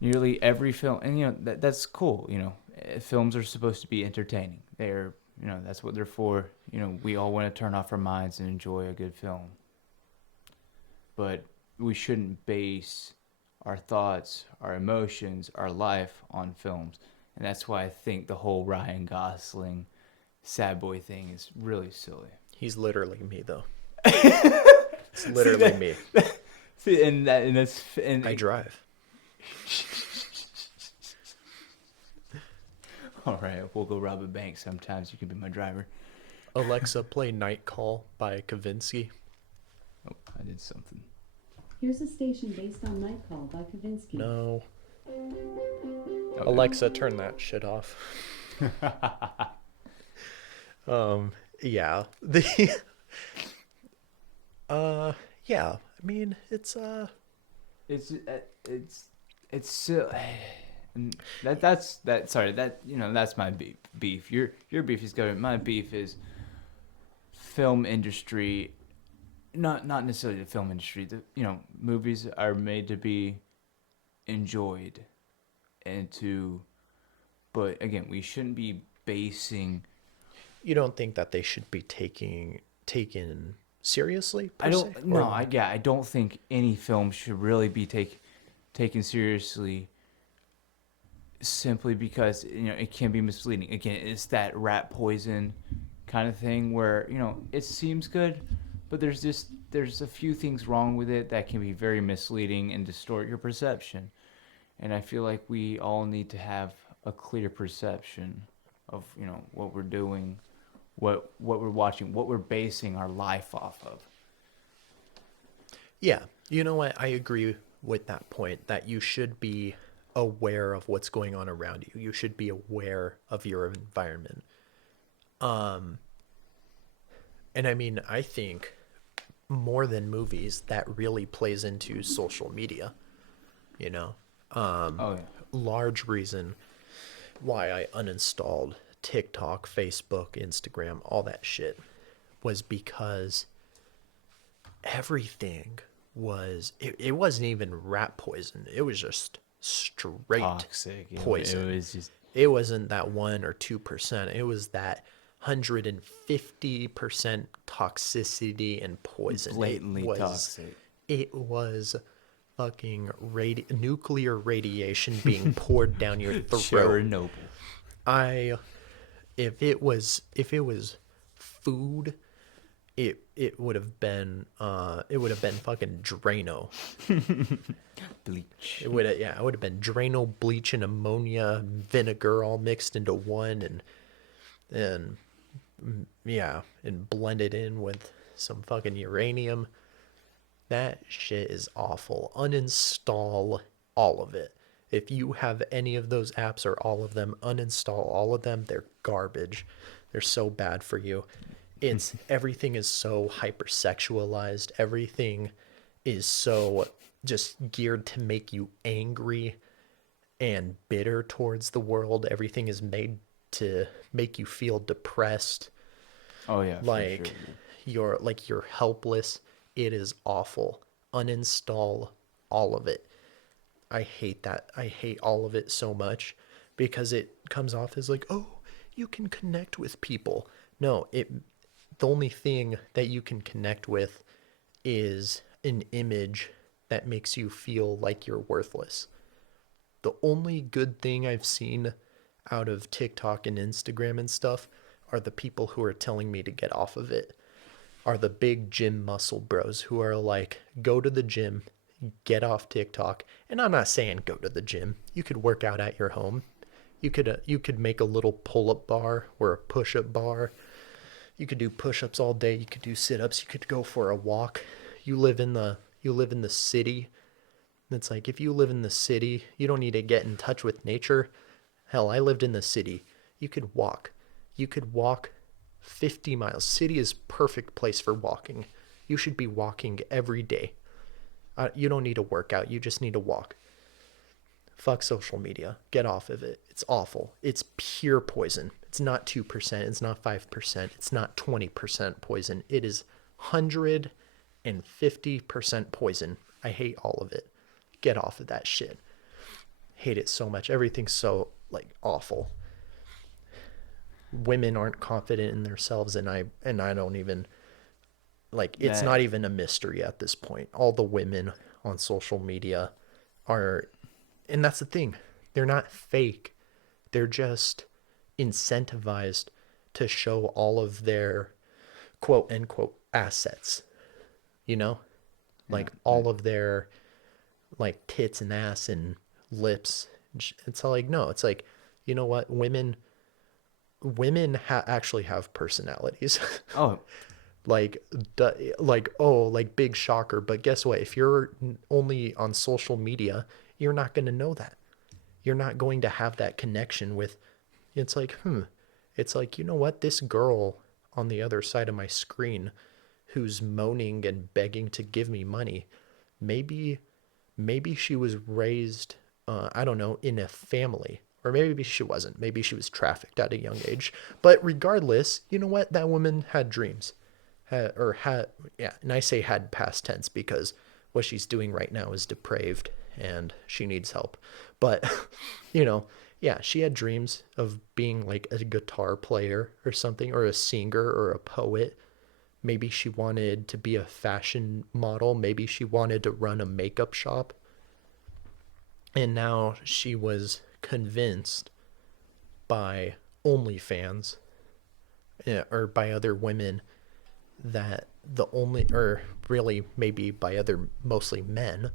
Nearly every film, and that's cool. Films are supposed to be entertaining. They're that's what they're for. We all want to turn off our minds and enjoy a good film, but we shouldn't base our thoughts, our emotions, our life on films. And that's why I think the whole Ryan Gosling sad boy thing is really silly. He's literally me, though. It's See literally that? me. See, and that's I drive. all right. We'll go rob a bank. Sometimes you can be my driver. Alexa, play Night Call by Kavinsky. Oh, I did something. Here's a station based on Night Call by Kavinsky. No. Okay. Alexa, turn that shit off. Yeah. The yeah. I mean, It's still. And that's sorry, that's my beef. Your beef is government. My beef is film industry. Not necessarily the film industry. Movies are made to be enjoyed, but again, we shouldn't be basing. you don't think that they should be taken seriously per I se? don't. No, I don't think any film should really be taken seriously. Simply because it can be misleading. Again, it's that rat poison kind of thing where it seems good, but there's a few things wrong with it that can be very misleading and distort your perception. And I feel like we all need to have a clear perception of what we're doing, what we're watching, what we're basing our life off of. Yeah. You know what? I agree with that point that you should be aware of what's going on around you. You should be aware of your environment. And I mean, I think more than movies, that really plays into social media, you know? Oh yeah. Large reason why I uninstalled TikTok, Facebook, Instagram, all that shit was because everything it wasn't even rat poison. It was just straight Toxic. poison. It was just It wasn't that 1 or 2%. It was that 150% toxicity and poison. blatantly toxic. It was fucking nuclear radiation being poured down your throat. Chernobyl. If it was food, it would have been fucking Drano. Bleach. It would have been Drano, bleach, and ammonia, vinegar all mixed into one, and yeah, and blended in with some fucking uranium. That shit is awful. Uninstall all of it. If you have any of those apps or all of them, uninstall all of them. They're garbage. They're so bad for you. Everything is so hypersexualized. Everything is so just geared to make you angry and bitter towards the world. Everything is made to make you feel depressed, Oh yeah. like For sure. you're helpless. It is awful. Uninstall all of it. I hate that. I hate all of it so much because it comes off as like, oh, you can connect with people. No, the only thing that you can connect with is an image that makes you feel like you're worthless. The only good thing I've seen out of TikTok and Instagram and stuff are the people who are telling me to get off of it. Are the big gym muscle bros who are like, go to the gym, get off TikTok. And I'm not saying go to the gym. You could work out at your home. You could make a little pull-up bar or a push-up bar. You could do push-ups all day. You could do sit-ups. You could go for a walk. You live in the city. It's like if you live in the city, you don't need to get in touch with nature. Hell, I lived in the city. You could walk. You could walk 50 miles. City is perfect place for walking. You should be walking every day. You don't need to work out. You just need to walk. Fuck social media. Get off of it. It's awful. It's pure poison. It's not 2%. It's not 5%. It's not 20% poison. It is 150% poison. I hate all of it. Get off of that shit. Hate it so much. Everything's so like awful. Women aren't confident in themselves, and I don't even like it's That not even a mystery at this point. All the women on social media are, and that's the thing, they're not fake. They're just incentivized to show all of their quote unquote assets, you know? Yeah. Like all of their like tits and ass and lips. It's all like, no, it's like, you know what? Women actually have personalities. Oh, like like oh, like big shocker, but guess what? If you're only on social media, you're not going to know that. You're not going to have that connection with. It's like, it's like, you know what? This girl on the other side of my screen who's moaning and begging to give me money, maybe she was raised, I don't know, in a family, or maybe she wasn't. Maybe she was trafficked at a young age. But regardless, you know what? That woman had dreams, yeah. And I say had past tense because what she's doing right now is depraved and she needs help. But you know, yeah, she had dreams of being like a guitar player or something, or a singer or a poet. Maybe she wanted to be a fashion model. Maybe she wanted to run a makeup shop. And now she was convinced by OnlyFans, yeah, or by other women, that the only, or really maybe by other, mostly men,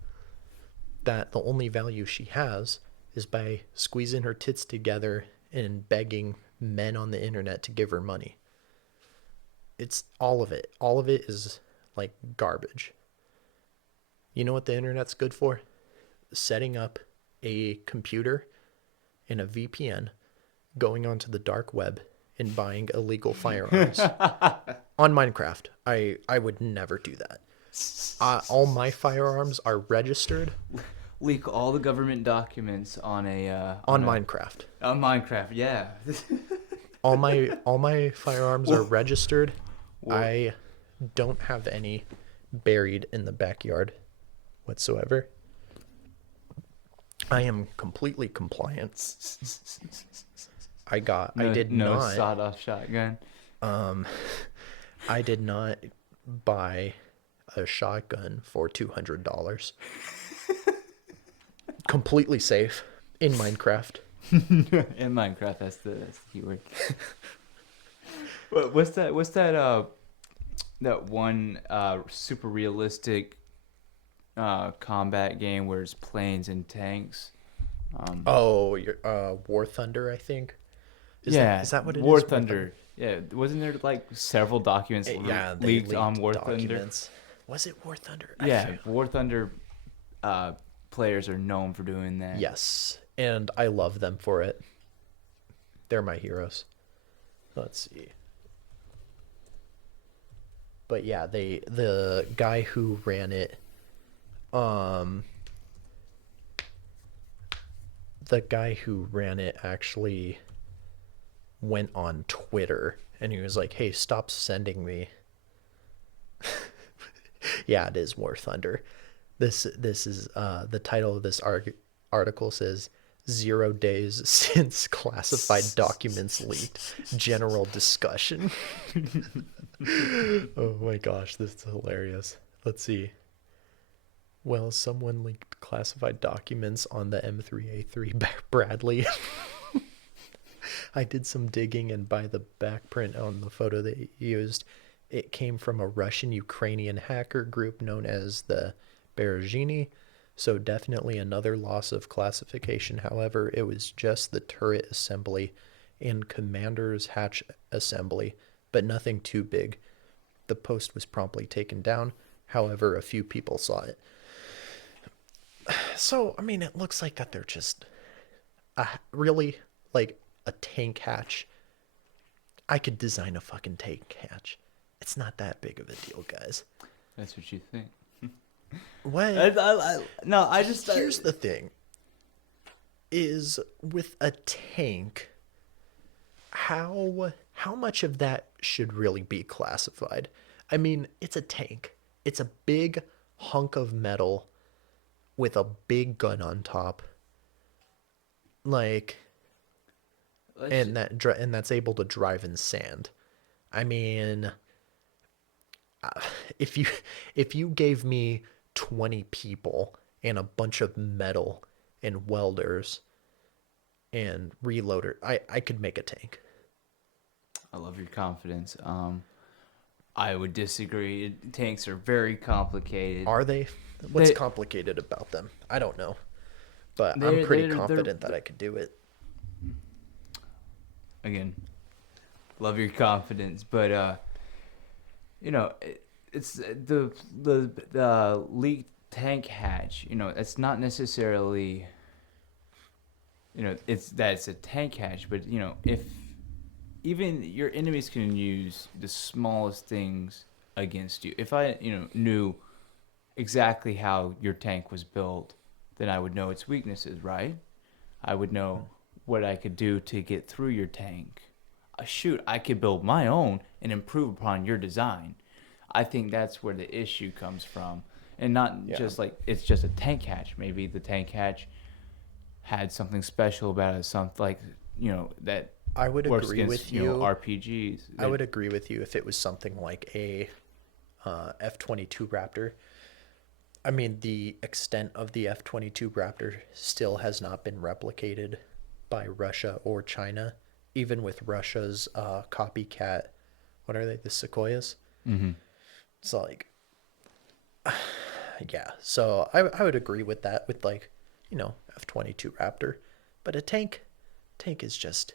that the only value she has is by squeezing her tits together and begging men on the internet to give her money. It's all of it. All of it is like garbage. You know what the internet's good for? Setting up a computer and a VPN, going onto the dark web and buying illegal firearms on Minecraft. I would never do that. All my firearms are registered leak all the government documents on Minecraft. on Minecraft. Yeah. All my firearms are registered. Well, I don't have any buried in the backyard whatsoever. I am completely compliant. I did no not sawed-off shotgun. I did not buy a shotgun for $200. Completely safe in Minecraft. In Minecraft, that's the keyword. What's that? What's that? That one super realistic combat game where it's planes and tanks. Oh, your War Thunder, I think. Is that what it is? War Thunder. Yeah, wasn't there like several documents Yeah, they leaked leaked on War documents. Was it War Thunder? Thunder? Yeah, War Thunder players are known for doing that. Yes, and I love them for it. They're my heroes. Let's see. But yeah, the guy who ran it, the guy who ran it actually went on Twitter and he was like, "Hey, stop sending me." Yeah, it is War Thunder. This is the title of this article says 0 days since classified documents leaked. General discussion. Oh my gosh, this is hilarious. Let's see. Well, someone leaked classified documents on the M3A3 Bradley. I did some digging, and by the back print on the photo they used, it came from a Russian-Ukrainian hacker group known as the Berezhny. So definitely another loss of classification. However, it was just the turret assembly and commander's hatch assembly, but nothing too big. The post was promptly taken down. However, a few people saw it. So, I mean, it looks like that they're just really like a tank hatch. I could design a fucking tank hatch. It's not that big of a deal, guys. That's what you think. What? No, I just Here's the thing. Is with a tank, how much of that should really be classified? I mean, it's a tank. It's a big hunk of metal with a big gun on top. Like, and that's able to drive in sand. I mean, if you gave me 20 people and a bunch of metal and welders and reloader, I could make a tank. I love your confidence. I would disagree. Tanks are very complicated. Are they? What's They complicated about them? I don't know, but I'm they're pretty they're confident that I could do it. again, love your confidence, but it's the leaked tank hatch. It's not necessarily it's a tank hatch, but if even your enemies can use the smallest things against you. If I knew exactly how your tank was built, then I would know its weaknesses, right? I would know what I could do to get through your tank. Shoot, I could build my own and improve upon your design. I think that's where the issue comes from. And not Yeah. just like it's just a tank hatch. Maybe the tank hatch had something special about it, something like, that I would works agree against, with you. RPGs. I would agree with you if it was something like a F-22 Raptor. I mean, the extent of the F-22 Raptor still has not been replicated by Russia or China, even with Russia's copycat. What are they? The Sequoias? Mm-hmm. It's like, yeah. So I would agree with that with like, F-22 Raptor, but a tank is just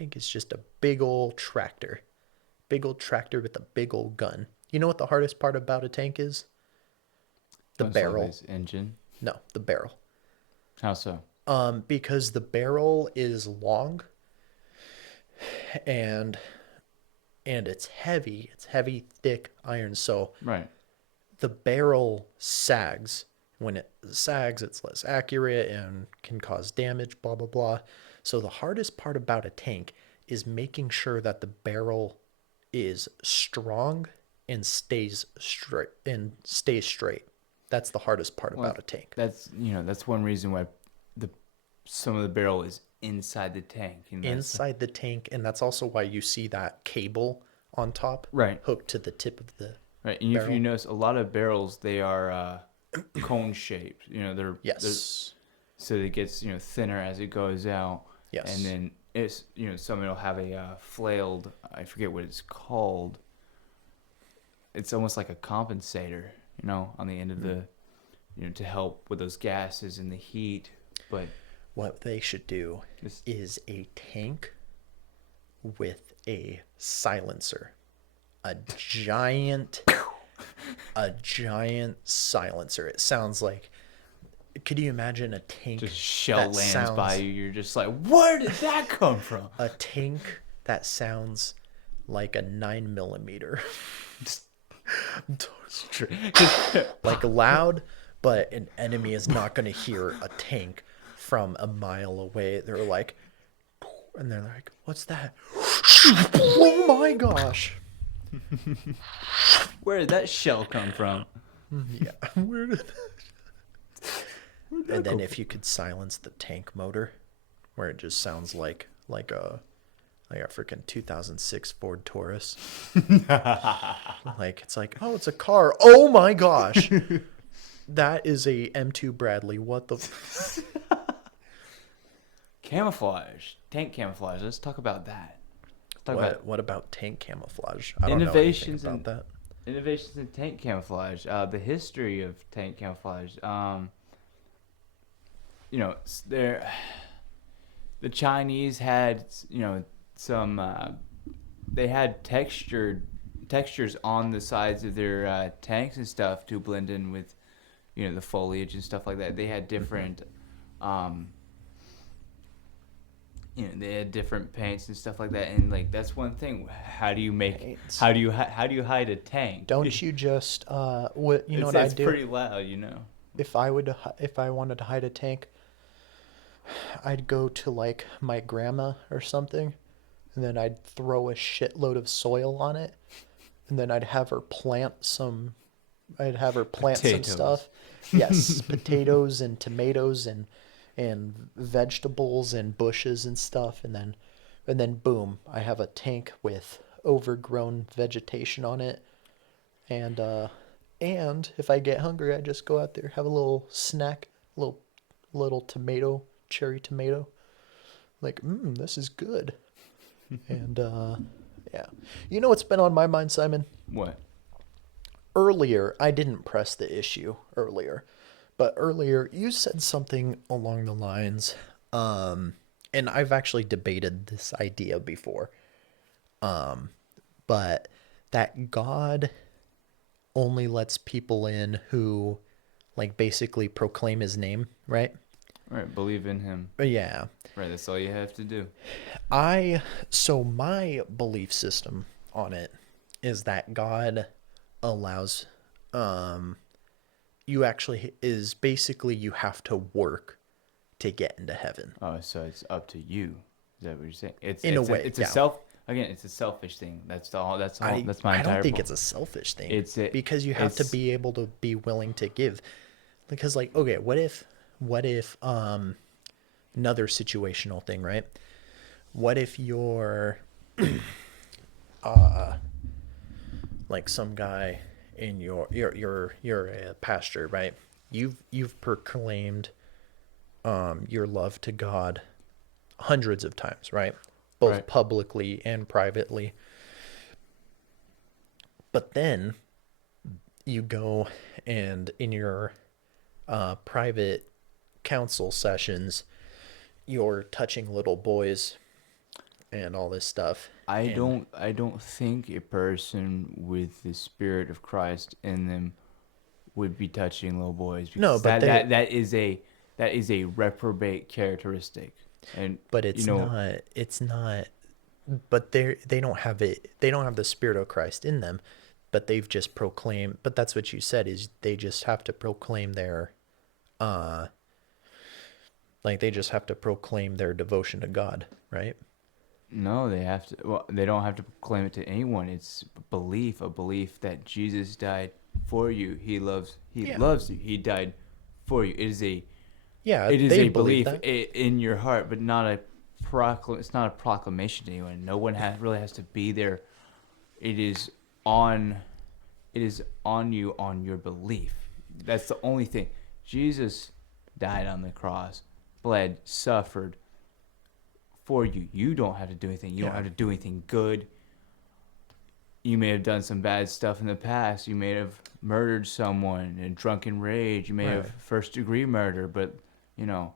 a big old tractor with a big old gun. You know what the hardest part about a tank is? The barrel. Engine. No, the barrel. How so? Because the barrel is long and it's heavy. It's heavy, thick iron. So Right. the barrel sags. When it sags, it's less accurate and can cause damage, blah, blah, blah. So the hardest part about a tank is making sure that the barrel is strong and stays straight. That's the hardest part Well, about a tank. that's one reason why some of the barrel is inside the tank. Inside the tank, and that's also why you see that cable on top, Right. hooked to the tip of the Right, and if you barrel. notice, a lot of barrels they are cone shaped. They're Yes. so it gets thinner as it goes out. Yes. And then it's some it'll have a flailed. I forget what it's called. It's almost like a compensator, on the end of the, to help with those gases and the heat. But What they should do This- is a tank with a silencer. A giant silencer. It sounds like, could you imagine a tank just shell that lands by sounds- you, you're just like, where did that come from? a tank that sounds like a 9mm. Like loud, but an enemy is not going to hear a tank from a mile away. They're like, and they're like, what's that? Oh my gosh. Where did that shell come from? Yeah. And then if you could silence the tank motor, where it just sounds like a freaking 2006 Ford Taurus. Like, it's like, oh, it's a car. Oh my gosh. That is a M2 Bradley. What the? Camouflage, tank camouflage. Let's talk about that. Let's talk about What about tank camouflage? I don't know anything about that. innovations in tank camouflage. The history of tank camouflage. The Chinese had some. They had textures on the sides of their tanks and stuff to blend in with, the foliage and stuff like that. They had different. They had different paints and stuff like that, and like that's one thing. How do you make? Paints. How do you hide a tank? Don't you just what you know It's, what it's I'd do pretty loud, if I wanted to hide a tank? I'd go to like my grandma or something, and then I'd throw a shitload of soil on it, and then I'd have her plant some. I'd have her plant Potatoes. some stuff. Yes, potatoes and tomatoes and vegetables and bushes and stuff, and then boom, I have a tank with overgrown vegetation on it, and if I get hungry, I just go out there, have a little snack, little cherry tomato, like this is good, and Yeah. You know what's been on my mind, Simon? What? Earlier, I didn't press the issue earlier, but earlier you said something along the lines, and I've actually debated this idea before, but that God only lets people in who, like, basically proclaim his name, right? Right, believe in him. Yeah. Right, that's all you have to do. So my belief system on it is that God allows, um, you actually is basically you have to work to get into heaven Oh, so it's up to you. Is that what you're saying? It's in a it's a way. it's a Yeah. self again. It's a selfish thing. That's all. That's all. I That's my I don't entire think point. it's a selfish thing It's a, because you have to it's be able to be willing to give. Because, like, okay, what if another situational thing, right? What if you're like some guy in you're a pastor, right? You've proclaimed your love to God hundreds of times, right? Both right. publicly and privately. But then you go and in your private council sessions, you're touching little boys and all this stuff. I And don't. I don't think a person with the spirit of Christ in them would be touching little boys no, because but they that is a reprobate characteristic, and but you it's know not it's not but they don't have it, they don't have the spirit of Christ in them, but they've just proclaimed, but that's what you said is they just have to proclaim their uh like they just have to proclaim their devotion to God, right? no, they have to. Well, they don't have to proclaim it to anyone. It's belief, a belief that Jesus died for you. He loves. He Yeah. loves you. He died for you. It is a. Yeah, It is they a believe belief that. in your heart, but not a It's not a proclamation to anyone. No one really has to be there. It is on. It is on you on your belief. That's the only thing. Jesus died on the cross, bled, suffered for you. You don't have to do anything. You don't Yeah. have to do anything good. You may have done some bad stuff in the past. You may have murdered someone in drunken rage. You may have Right. first degree murder, but you know,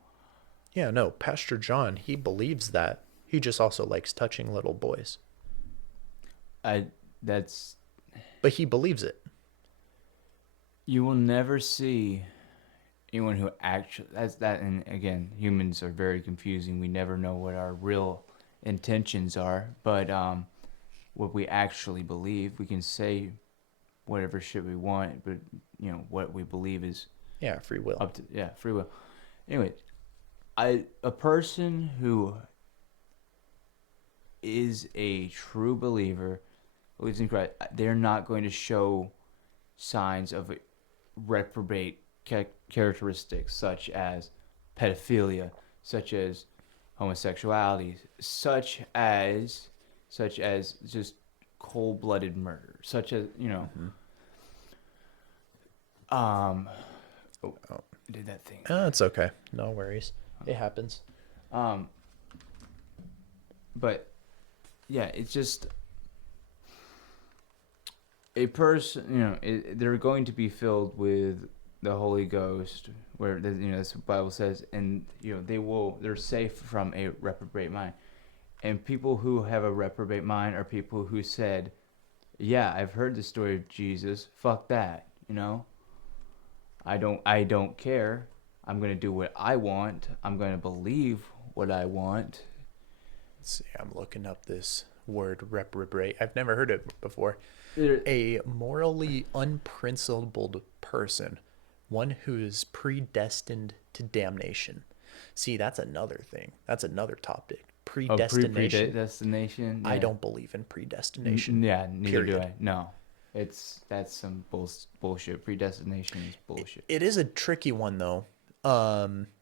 Yeah, no, Pastor John, he believes that. He just also likes touching little boys. I that's But he believes it. you will never see anyone who actually that's that. And again, humans are very confusing. We never know what our real intentions are, but what we actually believe, we can say whatever shit we want, but what we believe is Yeah, free will. up to free will. Anyway, a person who is a true believer, believes in Christ, they're not going to show signs of reprobate characteristics such as pedophilia, such as homosexuality, such as just cold-blooded murder, such as um oh, Oh, I did that thing. it's okay. No worries. It happens. Um, but yeah, it's just a person. They're going to be filled with the Holy Ghost, where that's what the Bible says, and they're safe from a reprobate mind. And people who have a reprobate mind are people who said, "Yeah, I've heard the story of Jesus. Fuck that. I don't care. I'm gonna do what I want. I'm gonna believe what I want." Let's see, I'm looking up this word reprobate. I've never heard it before. There- A morally unprincipled person, one who is predestined to damnation. See, that's another thing. That's another topic. Oh, Predestination. predestination. I Yeah. don't believe in predestination. Yeah, neither do Period. I. No, that's some bullshit. Predestination is bullshit. It is a tricky one though,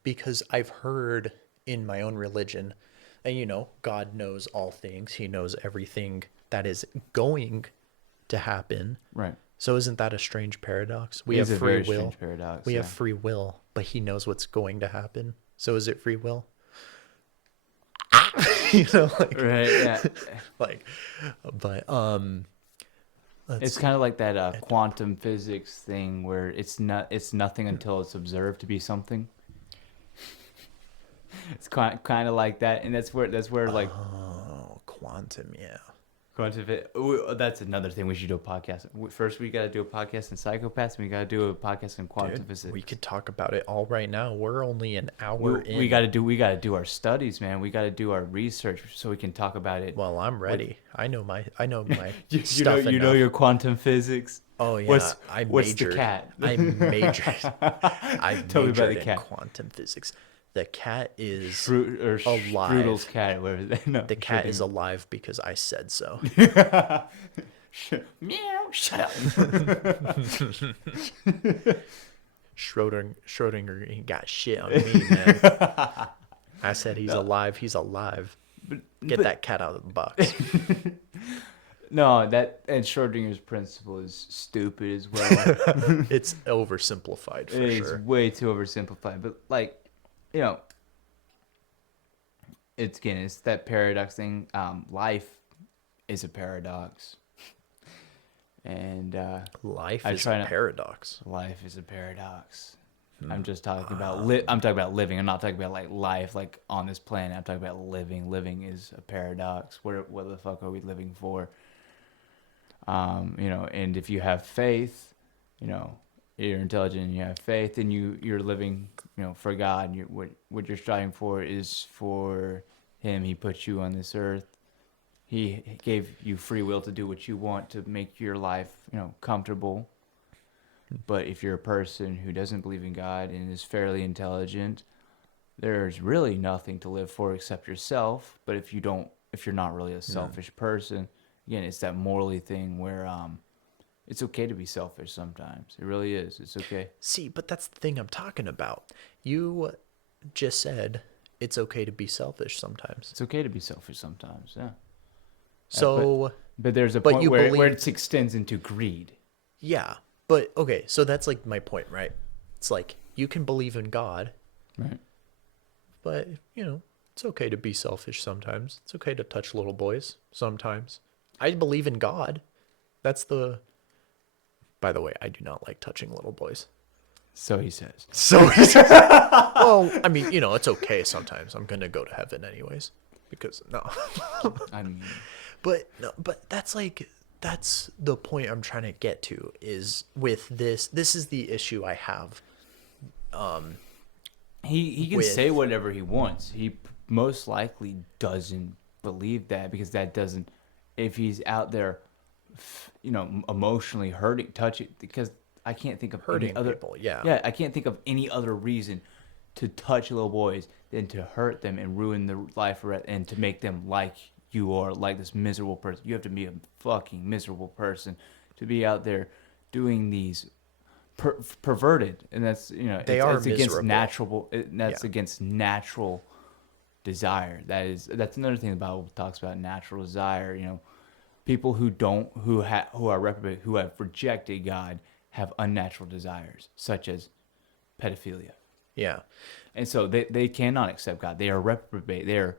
because I've heard in my own religion, and God knows all things. He knows everything that is going to happen. Right. So isn't that a strange paradox? We It have is a free very will. strange paradox. We Yeah. have free will, but he knows what's going to happen. So is it free will? you know, Right. Yeah. like, but let's It's see. kind of like that quantum physics thing where it's nothing until it's observed to be something. It's kind of like that, and that's where like Oh, quantum, yeah. quantum. That's another thing we should do a podcast. First, we got to do a podcast on psychopaths, and we got to do a podcast on quantum Dude, physics. we could talk about it all right now. We're only an hour We in. got to do our studies, man. We got to do our research so we can talk about it. Well, I'm With- ready. I know my you know stuff you know enough. your quantum physics. Oh yeah, What's the cat? I majored. I Tell me about majored the in cat. quantum physics. The cat is Strudel's alive. cat, whatever. No, The cat is alive because I said so. Meow. Shut up. Schrodinger ain't got shit on me, man. I said he's alive. He's alive. Get that cat out of the box. No, that and Schrodinger's principle is stupid as well. It's oversimplified for It is sure. way too oversimplified. But like, you know, it's that paradox thing. Life is a paradox, and Life I is try a not- paradox. life is a paradox. I'm just talking about I'm talking about living. I'm not talking about like life, like on this planet. I'm talking about living. Living is a paradox. What the fuck are we living for? You know, and if you have faith, you know, you're intelligent and you have faith, and you're living, you know, for God. And what you're striving for is for Him. He put you on this earth. He gave you free will to do what you want to make your life, you know, comfortable. But if you're a person who doesn't believe in God and is fairly intelligent, there's really nothing to live for except yourself. But if you're not really a selfish person, again, it's that morally thing where it's okay to be selfish sometimes. It really is. It's okay. See, but that's the thing I'm talking about. You just said it's okay to be selfish sometimes. It's okay to be selfish sometimes. Yeah. So, But there's a But point you where believe- it extends into greed. yeah. But okay, so that's like my point, right? It's like you can believe in God, Right. but you know, it's okay to be selfish sometimes. It's okay to touch little boys sometimes. I believe in God. That's the By the way, I do not like touching little boys. So he says. So well, I mean, you know, it's okay sometimes. I'm going to go to heaven anyways because no. I mean, But no, but that's the point I'm trying to get to is with this is the issue I have. he can With- say whatever he wants. He most likely doesn't believe that because that doesn't. If he's out there, you know, emotionally hurting, touching, because I can't think of Hurting any other people, yeah. Yeah, I can't think of any other reason to touch little boys than to hurt them and ruin their life and to make them like you are, like this miserable person. You have to be a fucking miserable person to be out there doing these perverted, and that's, you know, They are it's against miserable. natural. That's Yeah. against natural desire. That's another thing the Bible talks about, natural desire. You know, people who are reprobate, who have rejected God, have unnatural desires such as pedophilia, Yeah. and so they cannot accept God. They are reprobate. They are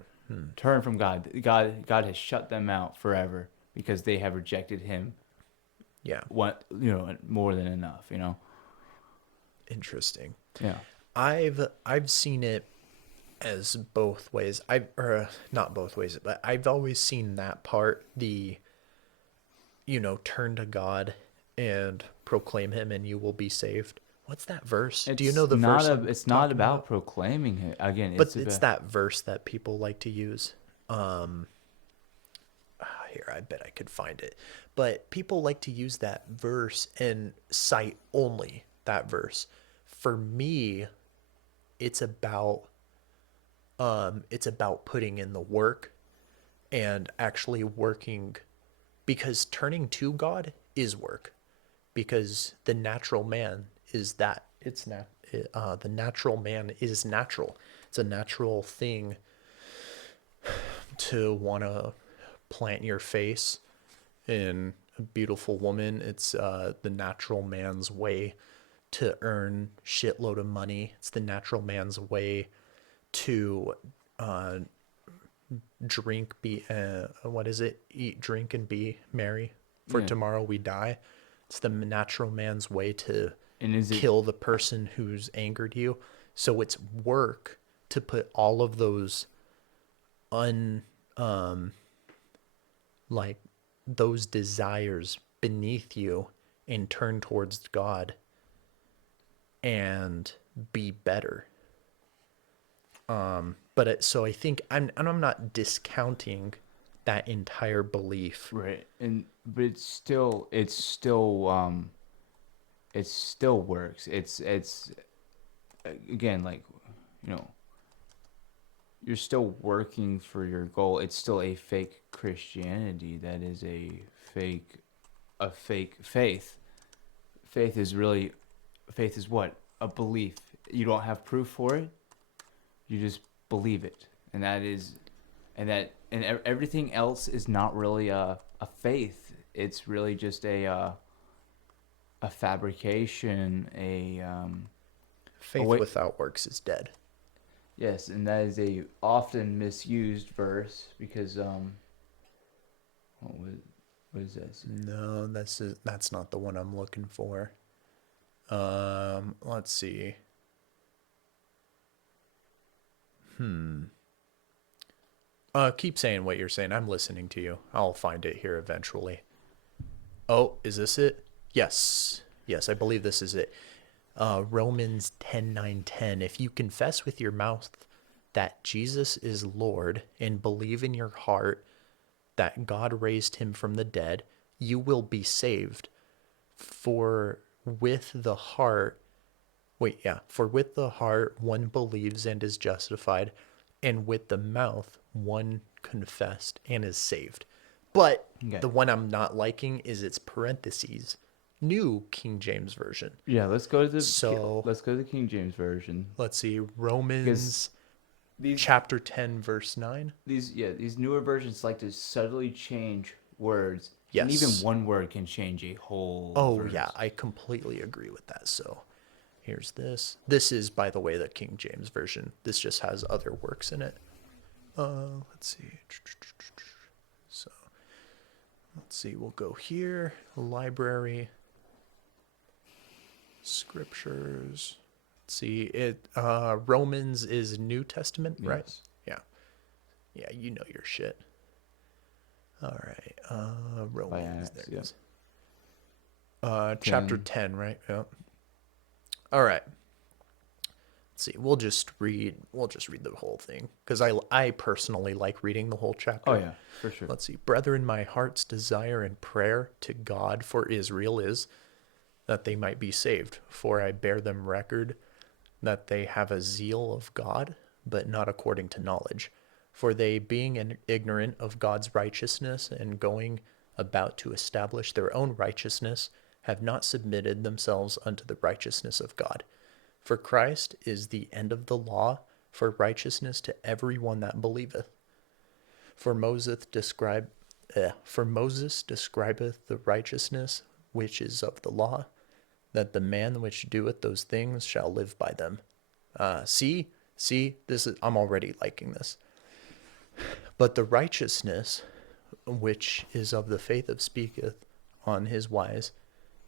turned from God. God has shut them out forever because they have rejected Him. Yeah. More than enough. You know. Interesting. Yeah. I've seen it as both ways. Or not both ways, but I've always seen that part, the turn to God and proclaim him and you will be saved. What's that verse? Do you know the verse? It's not about proclaiming it again. But it's that verse that people like to use. Here, I bet I could find it. But people like to use that verse and cite only that verse. For me, it's about putting in the work and actually working, because turning to God is work, because the natural man is that the natural man is natural. It's a natural thing to want to plant your face in a beautiful woman. It's the natural man's way to earn shitload of money. It's the natural man's way to drink, be, what is it? Eat, drink, and be merry, for Yeah. tomorrow we die. It's the natural man's way to And is it kill the person who's angered you. So it's work to put all of those un like those desires beneath you and turn towards God and be better. So I think I'm not discounting that entire belief. right? And but it still works. It's again, like, you know, you're still working for your goal. It's still a fake Christianity. That is a fake faith. Faith is really, faith is what? A belief. You don't have proof for it. You just believe it, and that is, and everything else is not really a faith. It's really just a fabrication, a Faith way. without works is dead. Yes, and that is a often misused verse because what was what is this? No, that's not the one I'm looking for. Let's see. Keep saying what you're saying. I'm listening to you. I'll find it here eventually. Oh, is this it? Yes. Yes, I believe this is it. Romans 10:9-10. If you confess with your mouth that Jesus is Lord and believe in your heart that God raised him from the dead, you will be saved. For with the heart, for with the heart one believes and is justified, and with the mouth one confessed and is saved. But Okay. the one I'm not liking is its parentheses. New King James Version. Yeah, So let's go to the King James version let's see, because Romans these chapter 10, verse 9. these newer versions like to subtly change words, and even Yes. one word can change a whole Oh, yeah, verse. I completely agree with that. So here's this. This is, by the way, the King James Version. This just has other works in it. Let's see. So let's see. We'll go here. Library. Scriptures. Let's see. Romans is New Testament, right? Yes. Yeah. Yeah, you know your shit. All right. By Romans. Acts, There it yeah. is. Chapter 10. 10, right? Yep. All right. Let's see. We'll just read the whole thing because I personally like reading the whole Oh chapter. yeah, for sure. Let's see. Brethren, my heart's desire and prayer to God for Israel is that they might be saved, for I bear them record that they have a zeal of God, but not according to knowledge. For they, being ignorant of God's righteousness and going about to establish their own righteousness, have not submitted themselves unto the righteousness of God. For Christ is the end of the law for righteousness to every one that believeth. For for Moses describeth the righteousness which is of the law, that the man which doeth those things shall live by them. See, I'm already liking this. But the righteousness which is of the faith of speaketh on his wise,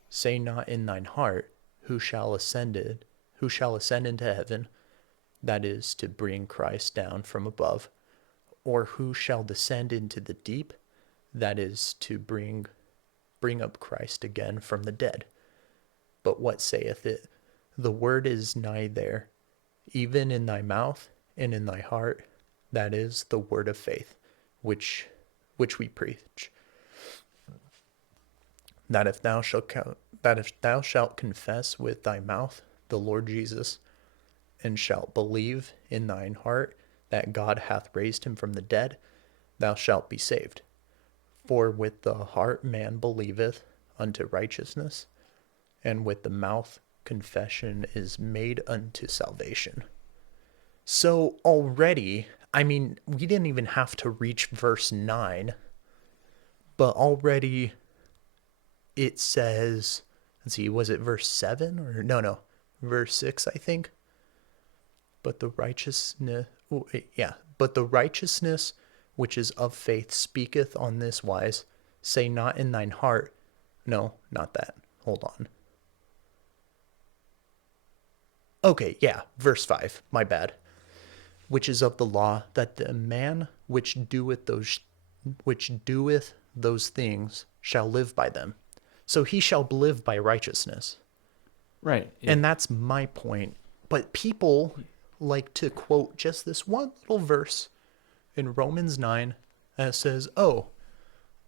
say not in thine heart, who shall ascend into heaven, that is to bring Christ down from above, or who shall descend into the deep, that is to bring up Christ again from the dead. But what saith it? The word is nigh there, even in thy mouth and in thy heart, that is the word of faith, which we preach. That if thou shalt confess with thy mouth the Lord Jesus, and shalt believe in thine heart that God hath raised him from the dead, thou shalt be saved. For with the heart man believeth unto righteousness, and with the mouth confession is made unto salvation. So already, I mean, we didn't even have to reach verse 9, but already it says, let's see, was it verse 7 or no, verse 6, I think. But the righteousness, but the righteousness which is of faith speaketh on this wise, say not in thine heart. No, not that. Hold on. Okay, yeah, verse 5. My bad. Which is of the law, that the man which doeth those things shall live by them. So he shall live by righteousness. Right. And that's my point. But people like to quote just this one little verse in Romans 9 that says, oh,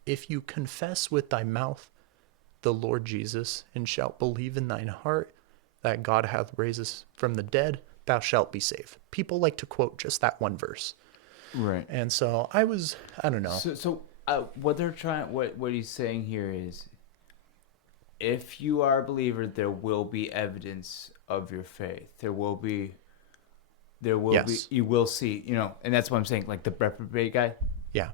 if you confess with thy mouth the Lord Jesus and shalt believe in thine heart that God hath raised us from the dead, thou shalt be saved. People like to quote just that one verse. Right. And so I don't know. So what they're trying, what he's saying here is, if you are a believer, there will be evidence of your faith. Yes. You will see, and that's what I'm saying. Like the reprobate guy, Yeah.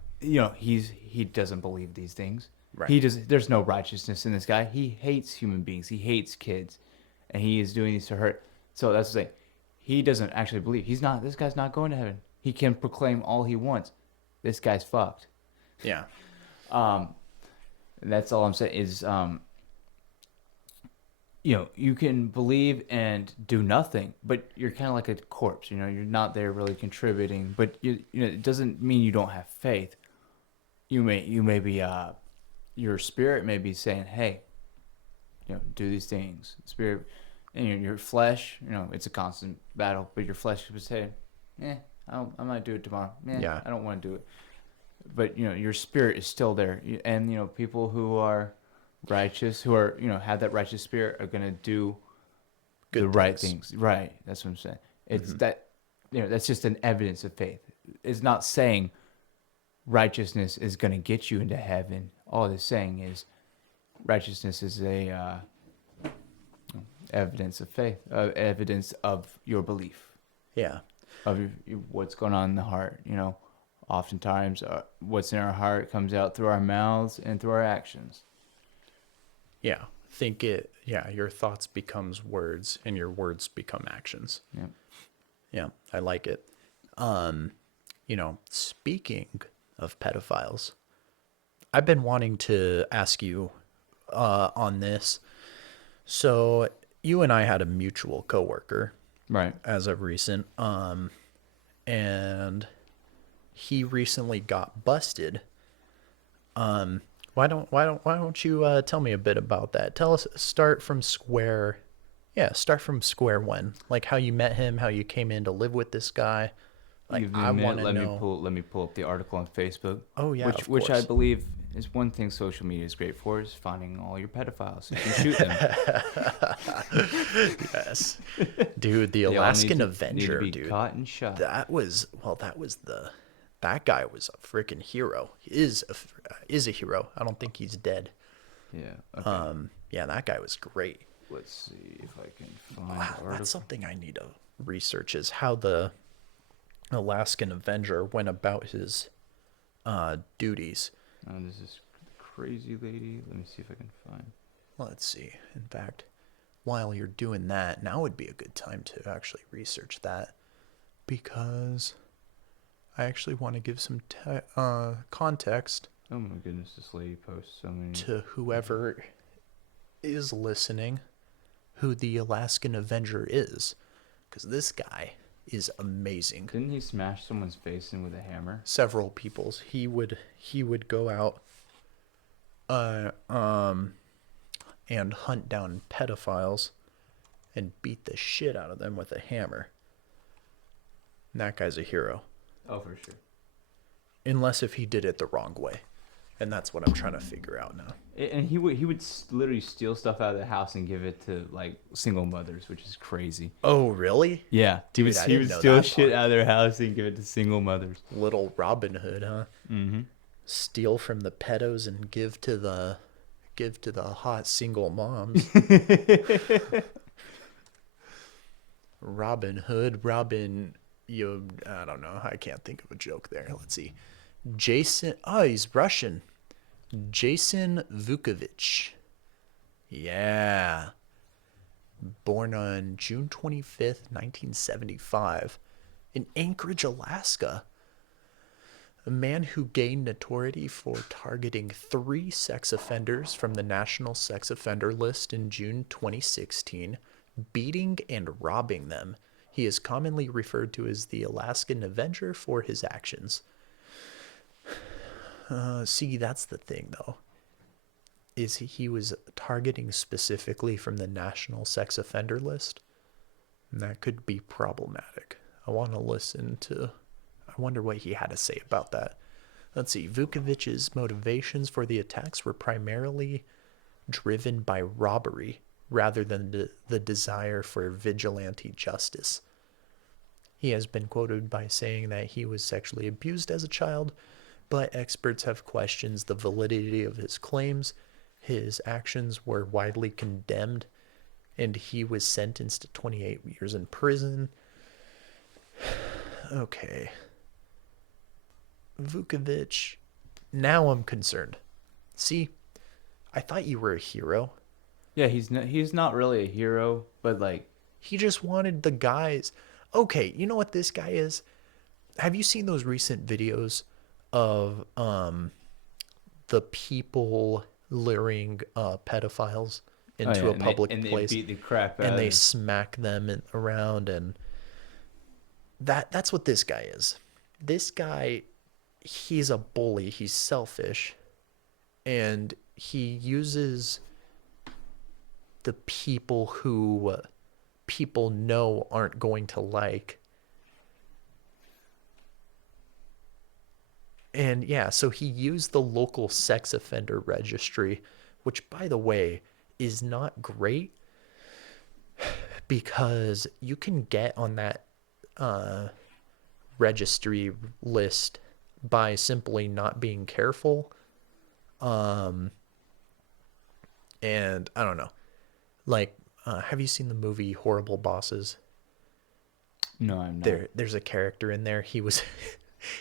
he doesn't believe these things. Right. There's no righteousness in this guy. He hates human beings. He hates kids, and he is doing these to hurt. So that's the thing. He doesn't actually believe. This guy's not going to heaven. He can proclaim all he wants. This guy's fucked. Yeah. That's all I'm saying is, you can believe and do nothing, but you're kind of like a corpse. You're not there really contributing, but it doesn't mean you don't have faith. You may be, your spirit may be saying, hey, do these things. Spirit, and your flesh, it's a constant battle, but your flesh would say, I might do it tomorrow. Yeah. I don't want to do it. But, your spirit is still there. And, people who are righteous, who are, have that righteous spirit, are going to do Good the right things. things. Right. That's what I'm saying. It's that, that's just an evidence of faith. It's not saying righteousness is going to get you into heaven. All it's saying is righteousness is a evidence of faith, evidence of your belief, Yeah. of what's going on in the heart. Oftentimes what's in our heart comes out through our mouths and through our actions. Yeah. Your thoughts becomes words and your words become actions. Yeah. Yeah. I like it. Speaking of pedophiles, I've been wanting to ask you on this. So you and I had a mutual coworker Right. as of recent, and he recently got busted. Why don't you tell me a bit about that? Tell us, start from square one. Like how you met him, how you came in to live with this guy. Like Give me I a want minute. to know. Let me pull up the article on Facebook. Oh yeah, of Which I course. believe is one thing social media is great for, is finding all your pedophiles. You can shoot them. Yes, dude, the They all Alaskan need to Avenger, be dude. caught and shot. That guy was a freaking hero. He is a hero. I don't think he's dead. Yeah. Okay. Yeah, that guy was great. Let's see if I can find Wow, the article. that's something I need to research, is how the Alaskan Avenger went about his duties. Oh, this is crazy lady. Let me see if I can find. Let's see. In fact, while you're doing that, now would be a good time to actually research that, because I actually want to give some context Oh my goodness, this lady posts so many. to whoever is listening who the Alaskan Avenger is, because this guy is amazing. Didn't he smash someone's face in with a hammer? Several people's. He would go out and hunt down pedophiles and beat the shit out of them with a hammer. And that guy's a hero. Oh, for sure. Unless if he did it the wrong way. And that's what I'm trying to figure out now. And he would literally steal stuff out of the house and give it to like single mothers, which is crazy. Oh, really? Yeah, Dude, I he didn't would know steal that shit part. out of their house and give it to single mothers. Little Robin Hood, huh? Mm-hmm. Steal from the pedos and give to the hot single moms. Robin Hood, I don't know. I can't think of a joke there. Let's see. He's Russian. Jason Vukovich. Yeah. Born on June 25th, 1975, in Anchorage, Alaska. A man who gained notoriety for targeting 3 sex offenders from the National Sex Offender List in June 2016, beating and robbing them. He is commonly referred to as the Alaskan Avenger for his actions. See, that's the thing, though, is he was targeting specifically from the National Sex Offender List, and that could be problematic. I want to listen to. I wonder what he had to say about that. Let's see. Vukovic's motivations for the attacks were primarily driven by robbery rather than the desire for vigilante justice. He has been quoted by saying that he was sexually abused as a child, but experts have questioned the validity of his claims. His actions were widely condemned, and he was sentenced to 28 years in prison. Okay. Vukovic, now I'm concerned. See, I thought you were a hero. Yeah, he's not really a hero, but like, He just wanted the guys. Okay, you know what this guy is? Have you seen those recent videos of the people luring pedophiles oh yeah, into a and they public and they place beat the crap out and of they him. smack them around, and that's what this guy is. This guy, he's a bully, he's selfish, and he uses the people who people know aren't going to like. And yeah, so he used the local sex offender registry, which, by the way, is not great because you can get on that uh, registry list by simply not being careful. Um, and I don't know. Like, have you seen the movie Horrible Bosses? No, I'm not. There's a character in there. He was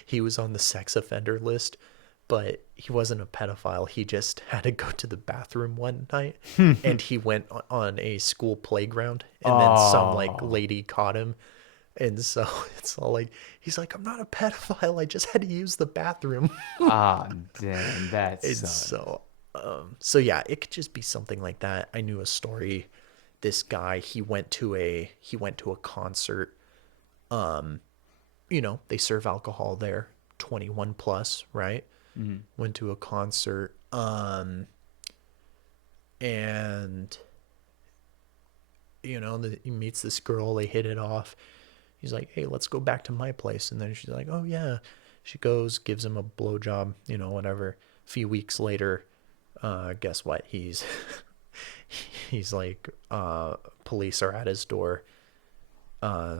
he was on the sex offender list, but he wasn't a pedophile. He just had to go to the bathroom one night, and he went on a school playground, and then some like Oh, lady caught him, and so it's all like he's like, I'm not a pedophile. I just had to use the bathroom. ah, dang, that And sucks. so yeah, it could just be something like that. I knew a story. This guy, he went to a concert. They serve alcohol there, 21 plus, right? Mm-hmm. Went to a concert, and he meets this girl. They hit it off. He's like, hey, let's go back to my place. And then she's like, oh yeah. She goes, gives him a blowjob, whatever. A few weeks later, guess what? He's like, police are at his door, uh,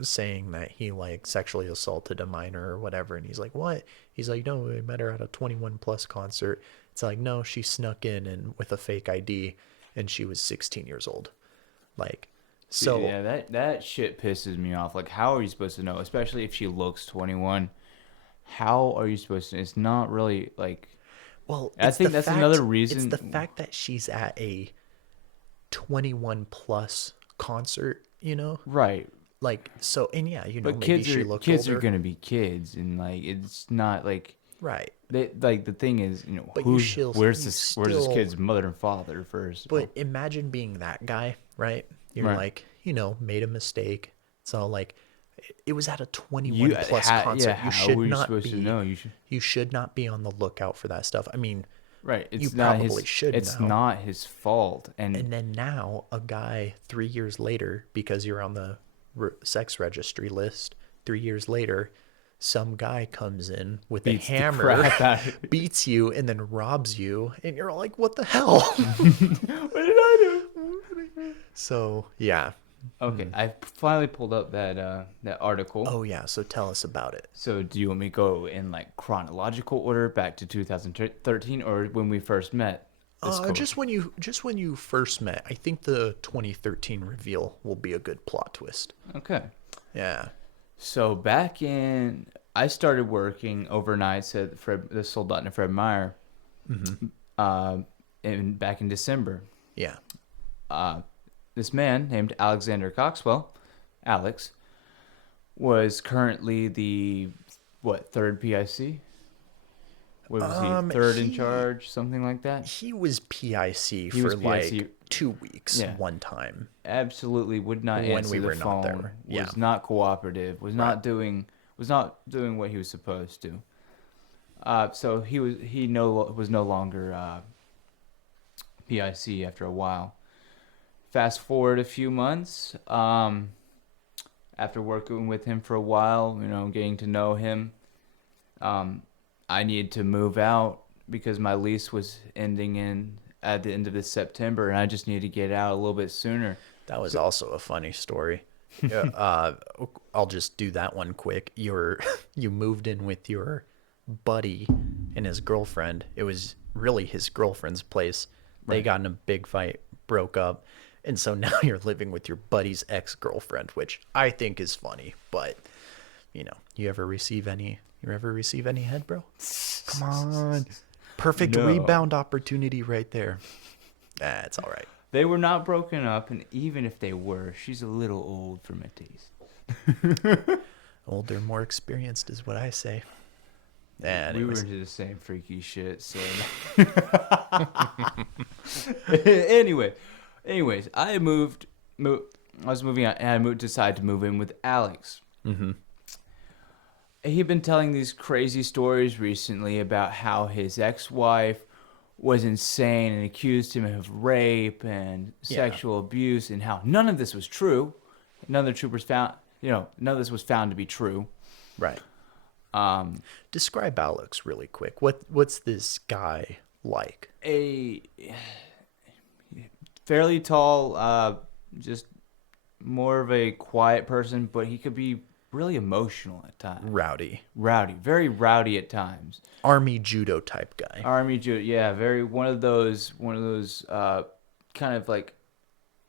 saying that he like sexually assaulted a minor or whatever. And he's like, what? He's like, no, I met her at a 21 plus concert. It's like, no, she snuck in and with a fake ID, and she was 16 years old. Like, See, so, yeah, that shit pisses me off. Like, how are you supposed to know? Especially if she looks 21. How are you supposed to? It's not really like. well, I think that's another it's the reason. fact that she's at a 21 plus concert, Right. like, so, and yeah, But maybe she looked kids are older. gonna be kids, and like it's not like Right. like the thing is, But where's you this still, kid's mother and father first of but all. imagine being that guy, right? You're Right. like, made a mistake. So like, it was at a 21 You plus yeah, concert. how were you supposed to know? You should. You should not be on the lookout for that stuff. I mean, Right. you probably should It's know. not his fault. And And then now a guy 3 years later, because you're on the sex registry list, 3 years later, some guy comes in with a beats the hammer, crap out of it. beats you, and then robs you, and you're like, what the hell? What did I do? So yeah. Okay, I finally pulled up that article. Oh yeah. So tell us about it. So do you want me to go in like chronological order back to 2013 or when we first met? Just when you first met. I think the 2013 reveal will be a good plot twist. Okay. Yeah. So I started working overnights at the Soldat and Fred Meyer, back in December. Yeah. This man named Alexander Coxwell, Alex, was currently the what, third PIC? What was he? Um, Third in he charge, something like that. he was PIC He was for PIC. like 2 weeks Yeah. one time Absolutely would not when answer we the were not phone. there. Yeah. Was not cooperative. Right. Was not doing what he was supposed to. So he was no longer PIC after a while. Fast forward a few months. After working with him for a while, getting to know him, I needed to move out because my lease was ending at the end of this September, and I just needed to get out a little bit sooner. That was also a funny story. Yeah, I'll just do that one quick. You moved in with your buddy and his girlfriend. It was really his girlfriend's place. They Right. got in a big fight, broke up, and so now you're living with your buddy's ex-girlfriend, which I think is funny. But you ever receive any? You ever receive any head, bro? Come on, perfect No. rebound opportunity right there. It's all right. They were not broken up, and even if they were, she's a little old for my taste. Older, more experienced is what I say. We were Anyways. into the same freaky shit, so. Anyways, I was moving out, and decided to move in with Alex. Mm-hmm. He'd been telling these crazy stories recently about how his ex-wife was insane and accused him of rape and sexual abuse, and how none of this was true. None of the troopers found, none of this was found to be true. Right. Um, Describe Alex really quick. What's this guy like? a fairly tall, just more of a quiet person, but he could be really emotional at times. Rowdy. Rowdy, very rowdy at times. Army judo type guy. Army Jew, yeah, very one of those kind of like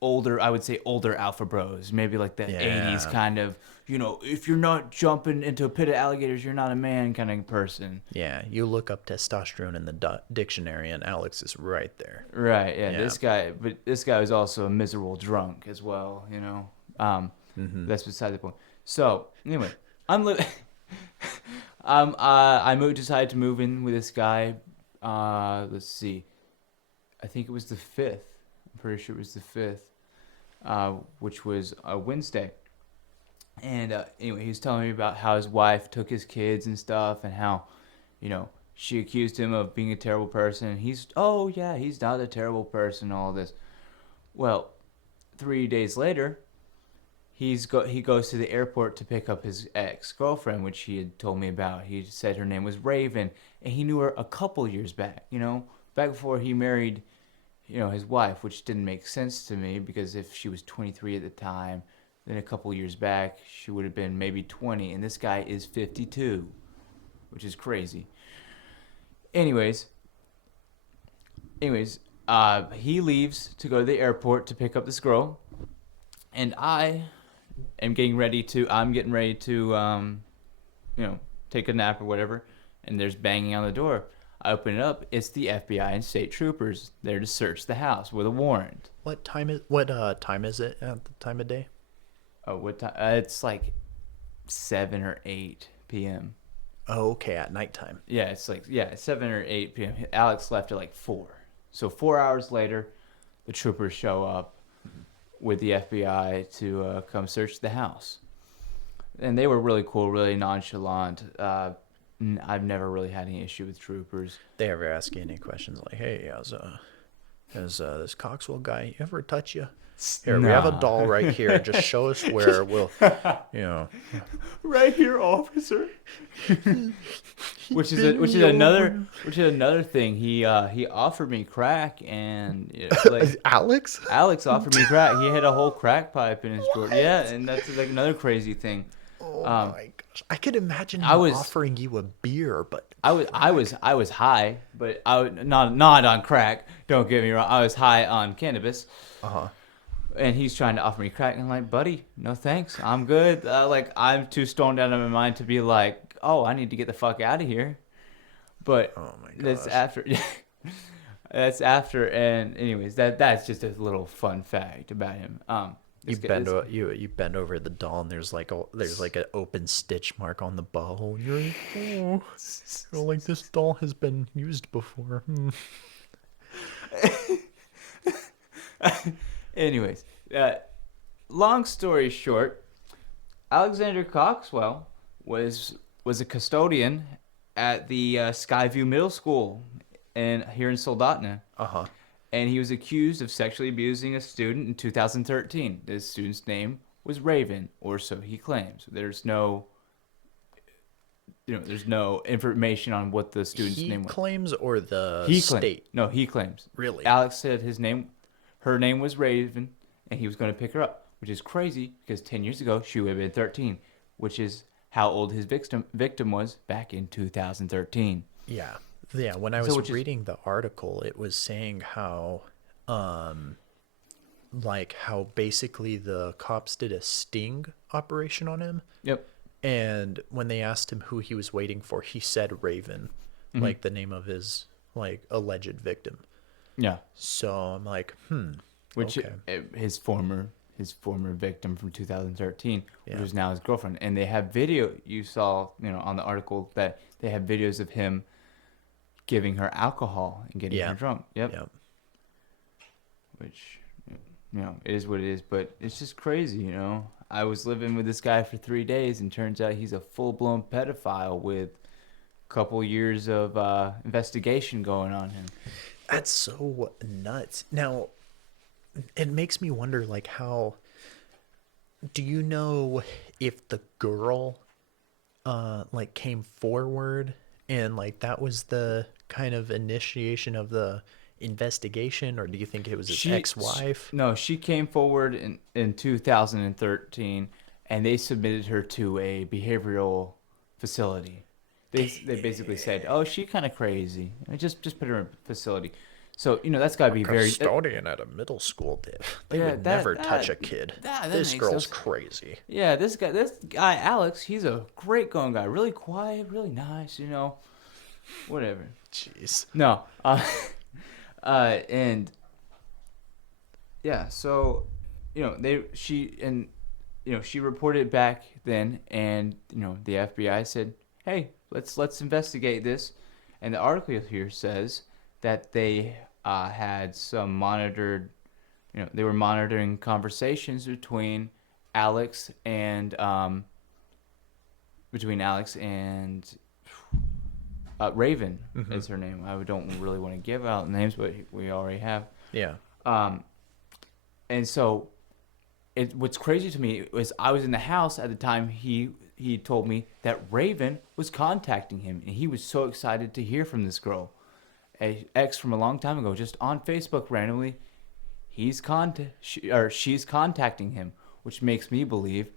older, I would say older alpha bros, maybe like the Yeah. 80s kind of, if you're not jumping into a pit of alligators, you're not a man kind of person. Yeah, you look up testosterone in the dictionary and Alex is right there. Right, yeah, Yeah. this guy was also a miserable drunk as well, Mm-hmm. That's beside the point. So, anyway, decided to move in with this guy. Let's see. I think it was the 5th. I'm pretty sure it was the 5th, which was a Wednesday. And anyway, he was telling me about how his wife took his kids and stuff, and how, she accused him of being a terrible person. And he's not a terrible person, all this. Well, 3 days later, he goes to the airport to pick up his ex-girlfriend, which he had told me about. He said her name was Raven, and he knew her a couple years back, back before he married, his wife, which didn't make sense to me, because if she was 23 at the time, then a couple years back, she would have been maybe 20, and this guy is 52, which is crazy. Anyways, he leaves to go to the airport to pick up this girl, and I'm getting ready to, take a nap or whatever, and there's banging on the door. I open it up. It's the FBI and state troopers there to search the house with a warrant. What time is it at the time of day? Oh, what time? It's like 7 or 8 p.m. Oh, okay, at nighttime. Yeah, it's 7 or 8 p.m. Alex left at like 4. So 4 hours later, the troopers show up with the FBI to come search the house. And they were really cool, really nonchalant. I've never really had any issue with troopers. They ever ask you any questions like, "Hey, has this Coxwell guy ever touch you? Here, we have a Nah. doll right here. Just show us where we'll, you know." Right here, officer. which is another thing. He offered me crack, and Alex? Alex offered me crack. He had a whole crack pipe in his drawer. Yeah, and that's like another crazy thing. Oh my gosh! I could imagine him I was- offering you a beer, but I was high, but not on crack. Don't get me wrong. I was high on cannabis. uh-huh. And he's trying to offer me crack, and I'm like, buddy, no thanks. I'm good. I'm too stoned out of my mind to be like, oh, I need to get the fuck out of here. But Oh my that's gosh. after. That's after. And anyways, that's just a little fun fact about him. You bend you bend over the doll, and there's like an open stitch mark on the butthole. You're like, like this doll has been used before. Anyways, long story short, Alexander Coxwell was a custodian at the Skyview Middle School here in Soldotna. Uh-huh. And he was accused of sexually abusing a student in 2013. This student's name was Raven, or so he claims. There's no information on what the student's name was. He claims, or the state? No, he claims. Really? Alex said her name was Raven, and he was going to pick her up, which is crazy because 10 years ago she would have been 13, which is how old his victim was back in 2013. Yeah. Yeah, when I was reading the article, it was saying how how basically the cops did a sting operation on him. Yep. And when they asked him who he was waiting for, he said Raven, like the name of his alleged victim. Yeah. So I'm like, Which okay. his former victim from 2013, Yeah. which is now his girlfriend, and they have video. You saw, on the article that they have videos of him giving her alcohol and getting her drunk. Yep. Yep. Which, it is what it is, but it's just crazy, I was living with this guy for 3 days, and turns out he's a full-blown pedophile with a couple years of investigation going on him. That's so nuts. Now, it makes me wonder, how do you know if the girl came forward and that was the kind of initiation of the investigation, or do you think it was his ex-wife? No, she came forward in 2013, and they submitted her to a behavioral facility. They basically said, "Oh, she's kind of crazy. Just put her in a facility." So that's got to be very custodian at a middle school did. They would never touch a kid. This girl's crazy. Yeah, this guy Alex, he's a great going guy. Really quiet, really nice. Whatever. Jeez. No. And yeah, so she reported back then, and the FBI said, "Hey, let's investigate this." And the article here says that they had some monitored, they were monitoring conversations between Alex and Raven is her name. I don't really want to give out names, but we already have. Yeah. And so, what's crazy to me was I was in the house at the time he told me that Raven was contacting him, and he was so excited to hear from this girl, a ex from a long time ago, just on Facebook randomly. She's contacting him, which makes me believe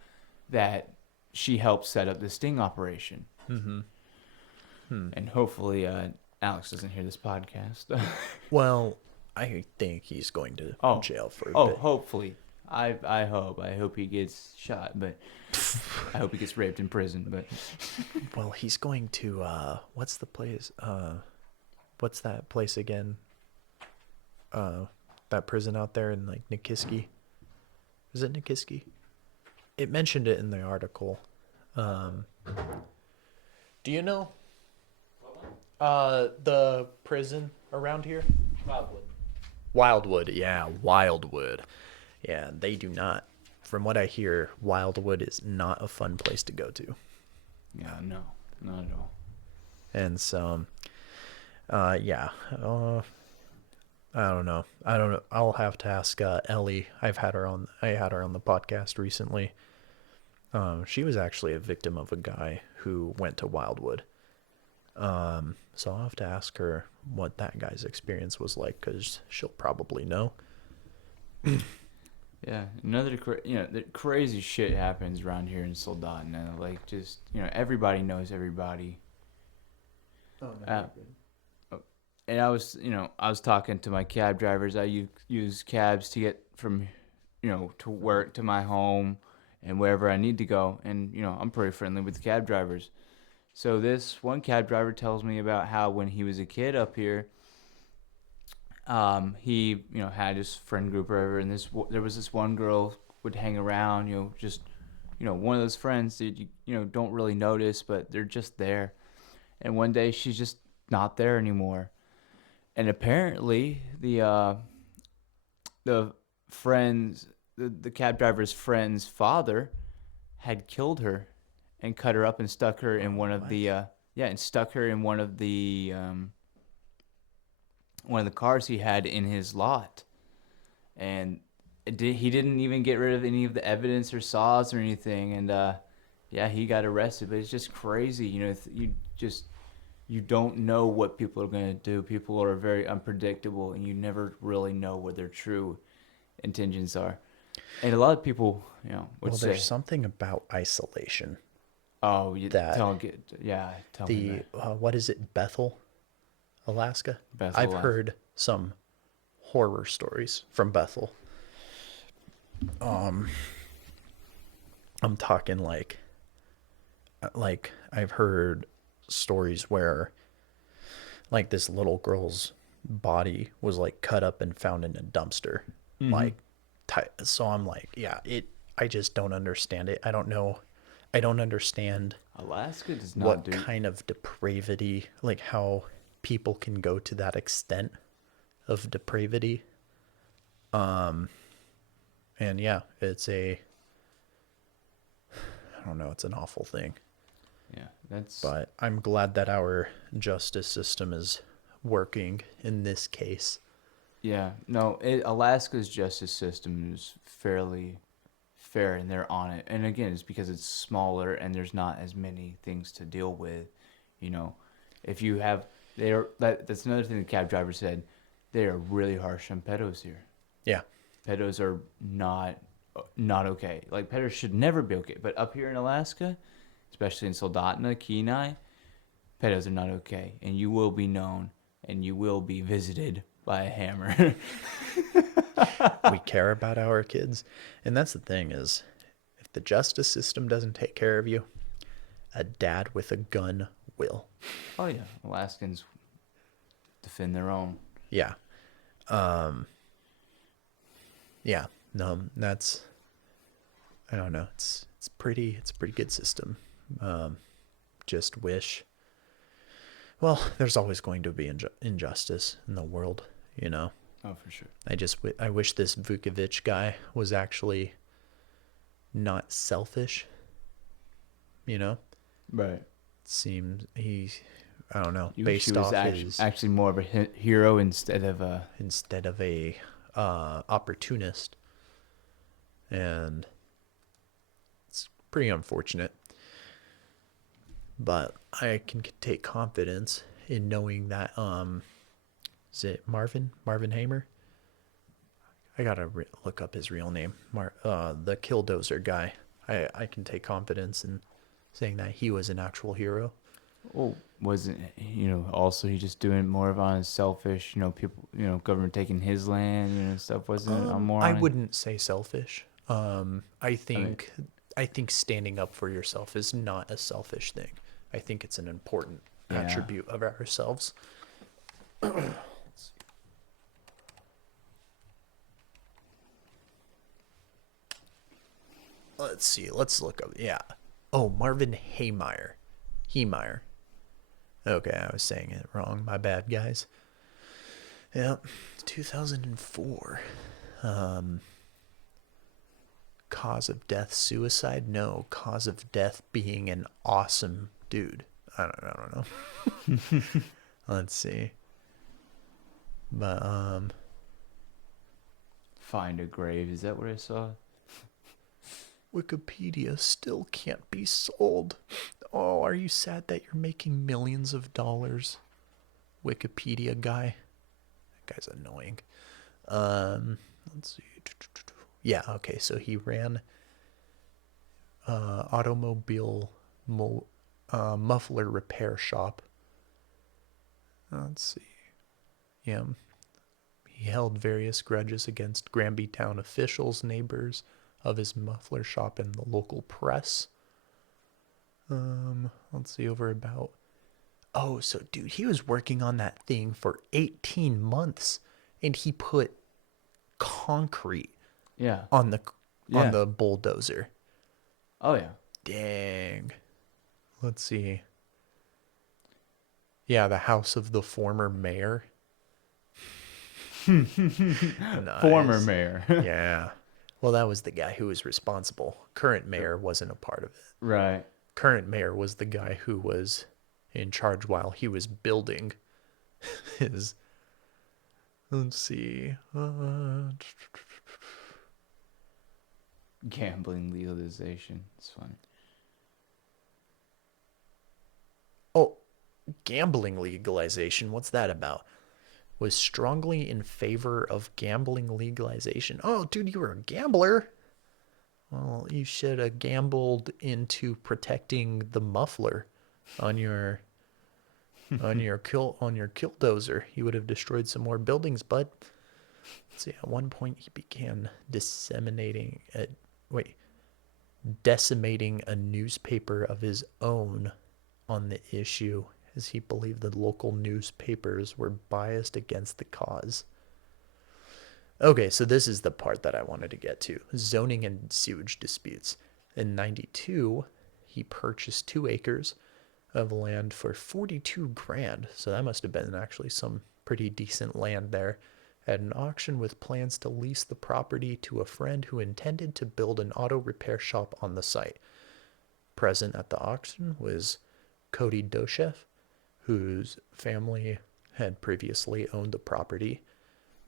that she helped set up the sting operation. And hopefully Alex doesn't hear this podcast. Well, I think he's going to jail for a bit. Hopefully. I hope he gets shot, but I hope he gets raped in prison. But well, he's going to what's the place? What's that place again? That prison out there in Nikiski. Is it Nikiski? It mentioned it in the article. Do you know? The prison around here? Wildwood, yeah, Wildwood. Yeah, they do not. From what I hear, Wildwood is not a fun place to go to. Yeah, no, not at all. And so, yeah, I don't know. I'll have to ask Ellie. I had her on the podcast recently. She was actually a victim of a guy who went to Wildwood. So I'll have to ask her what that guy's experience was like, because she'll probably know. Yeah, the crazy shit happens around here in Soldotna. Everybody knows everybody. Oh, no. And I was talking to my cab drivers. I use cabs to get from, to work, to my home, and wherever I need to go. And, I'm pretty friendly with the cab drivers. So this one cab driver tells me about how when he was a kid up here, he had his friend group or whatever, and there was this one girl would hang around, just, one of those friends that you don't really notice, but they're just there. And one day she's just not there anymore. And apparently the friends, the cab driver's friend's father had killed her and cut her up and stuck her in one of what? the and stuck her in one of the cars he had in his lot. And he didn't even get rid of any of the evidence or saws or anything. And yeah, he got arrested. But it's just crazy, you don't know what people are going to do. People are very unpredictable, and you never really know what their true intentions are. And a lot of people, would Well, say, there's something about isolation "Oh, you that tell me the that." what is it, Bethel, Alaska? Bethel, I've Alaska. heard some horror stories from Bethel. I'm talking like I've heard stories where like this little girl's body was like cut up and found in a dumpster. Mm-hmm. Like so I'm like, yeah, I just don't understand it. I don't know. I don't understand Alaska does not what do. kind of depravity, like how people can go to that extent of depravity. And yeah, I don't know, it's an awful thing. Yeah, that's But I'm glad that our justice system is working in this case. yeah. No, Alaska's justice system is fairly fair, and they're on it. And again, it's because it's smaller and there's not as many things to deal with. You know, if you have, that's another thing the cab driver said. They are really harsh on pedos here. Yeah. Pedos are not okay. Like pedos should never be okay. But up here in Alaska, especially in Soldotna, Kenai, pedos are not okay, and you will be known, and you will be visited by a hammer. We care about our kids. And that's the thing is if the justice system doesn't take care of you, a dad with a gun will. Oh yeah, Alaskans defend their own. Yeah. Yeah. No, that's I don't know. It's a pretty good system. Just wish well, there's always going to be injustice in the world, you know. Oh, for sure. I wish this Vukovic guy was actually not selfish, you know. Right. Seems I don't know, You wish he based was off his actually more of a hero instead of a. instead of a opportunist, and it's pretty unfortunate. But I can take confidence in knowing that is it Marvin Hamer? I gotta look up his real name. The Killdozer guy. I can take confidence in saying that he was an actual hero. Oh, wasn't also he just doing more of on his selfish, people, government taking his land, stuff, wasn't it? I'm more I on it. wouldn't say selfish. I think mean- I think standing up for yourself is not a selfish thing. I think it's an important Yeah. attribute of ourselves. Let's see. Let's look up. Yeah. Oh, Marvin Haymeyer. Heemeyer. Okay, I was saying it wrong. My bad, guys. Yeah, 2004. Cause of death, suicide? No, cause of death being an awesome dude. I don't know. Let's see. But Find a grave. Is that what I saw? Wikipedia still can't be sold. Oh, are you sad that you're making millions of dollars? Wikipedia guy. That guy's annoying. Let's see. Yeah, okay, so he ran automobile muffler repair shop. Let's see. Yeah. He held various grudges against Granby town officials, neighbors of his muffler shop, and the local press. Let's see, over about. Oh, so dude, he was working on that thing for 18 months, and he put concrete Yeah. on on Yeah. the bulldozer. Oh yeah. Dang. Let's see. Yeah, the house of the former mayor. Former Nice. mayor. Yeah. Well, that was the guy who was responsible. Current mayor wasn't a part of it. Right. Current mayor was the guy who was in charge while he was building his. Let's see. Gambling legalization. It's funny. Oh, gambling legalization. What's that about? Was strongly in favor of gambling legalization. Oh, dude, you were a gambler. Well, you should have gambled into protecting the muffler on your on your killdozer. You would have destroyed some more buildings, bud. Let's see. At one point, he began decimating a newspaper of his own on the issue, as he believed the local newspapers were biased against the cause. Okay, so this is the part that I wanted to get to. Zoning and sewage disputes. In 92, he purchased 2 acres of land for 42 grand. So that must have been actually some pretty decent land there. At an auction with plans to lease the property to a friend who intended to build an auto repair shop on the site. Present at the auction was Cody Doshev, whose family had previously owned the property.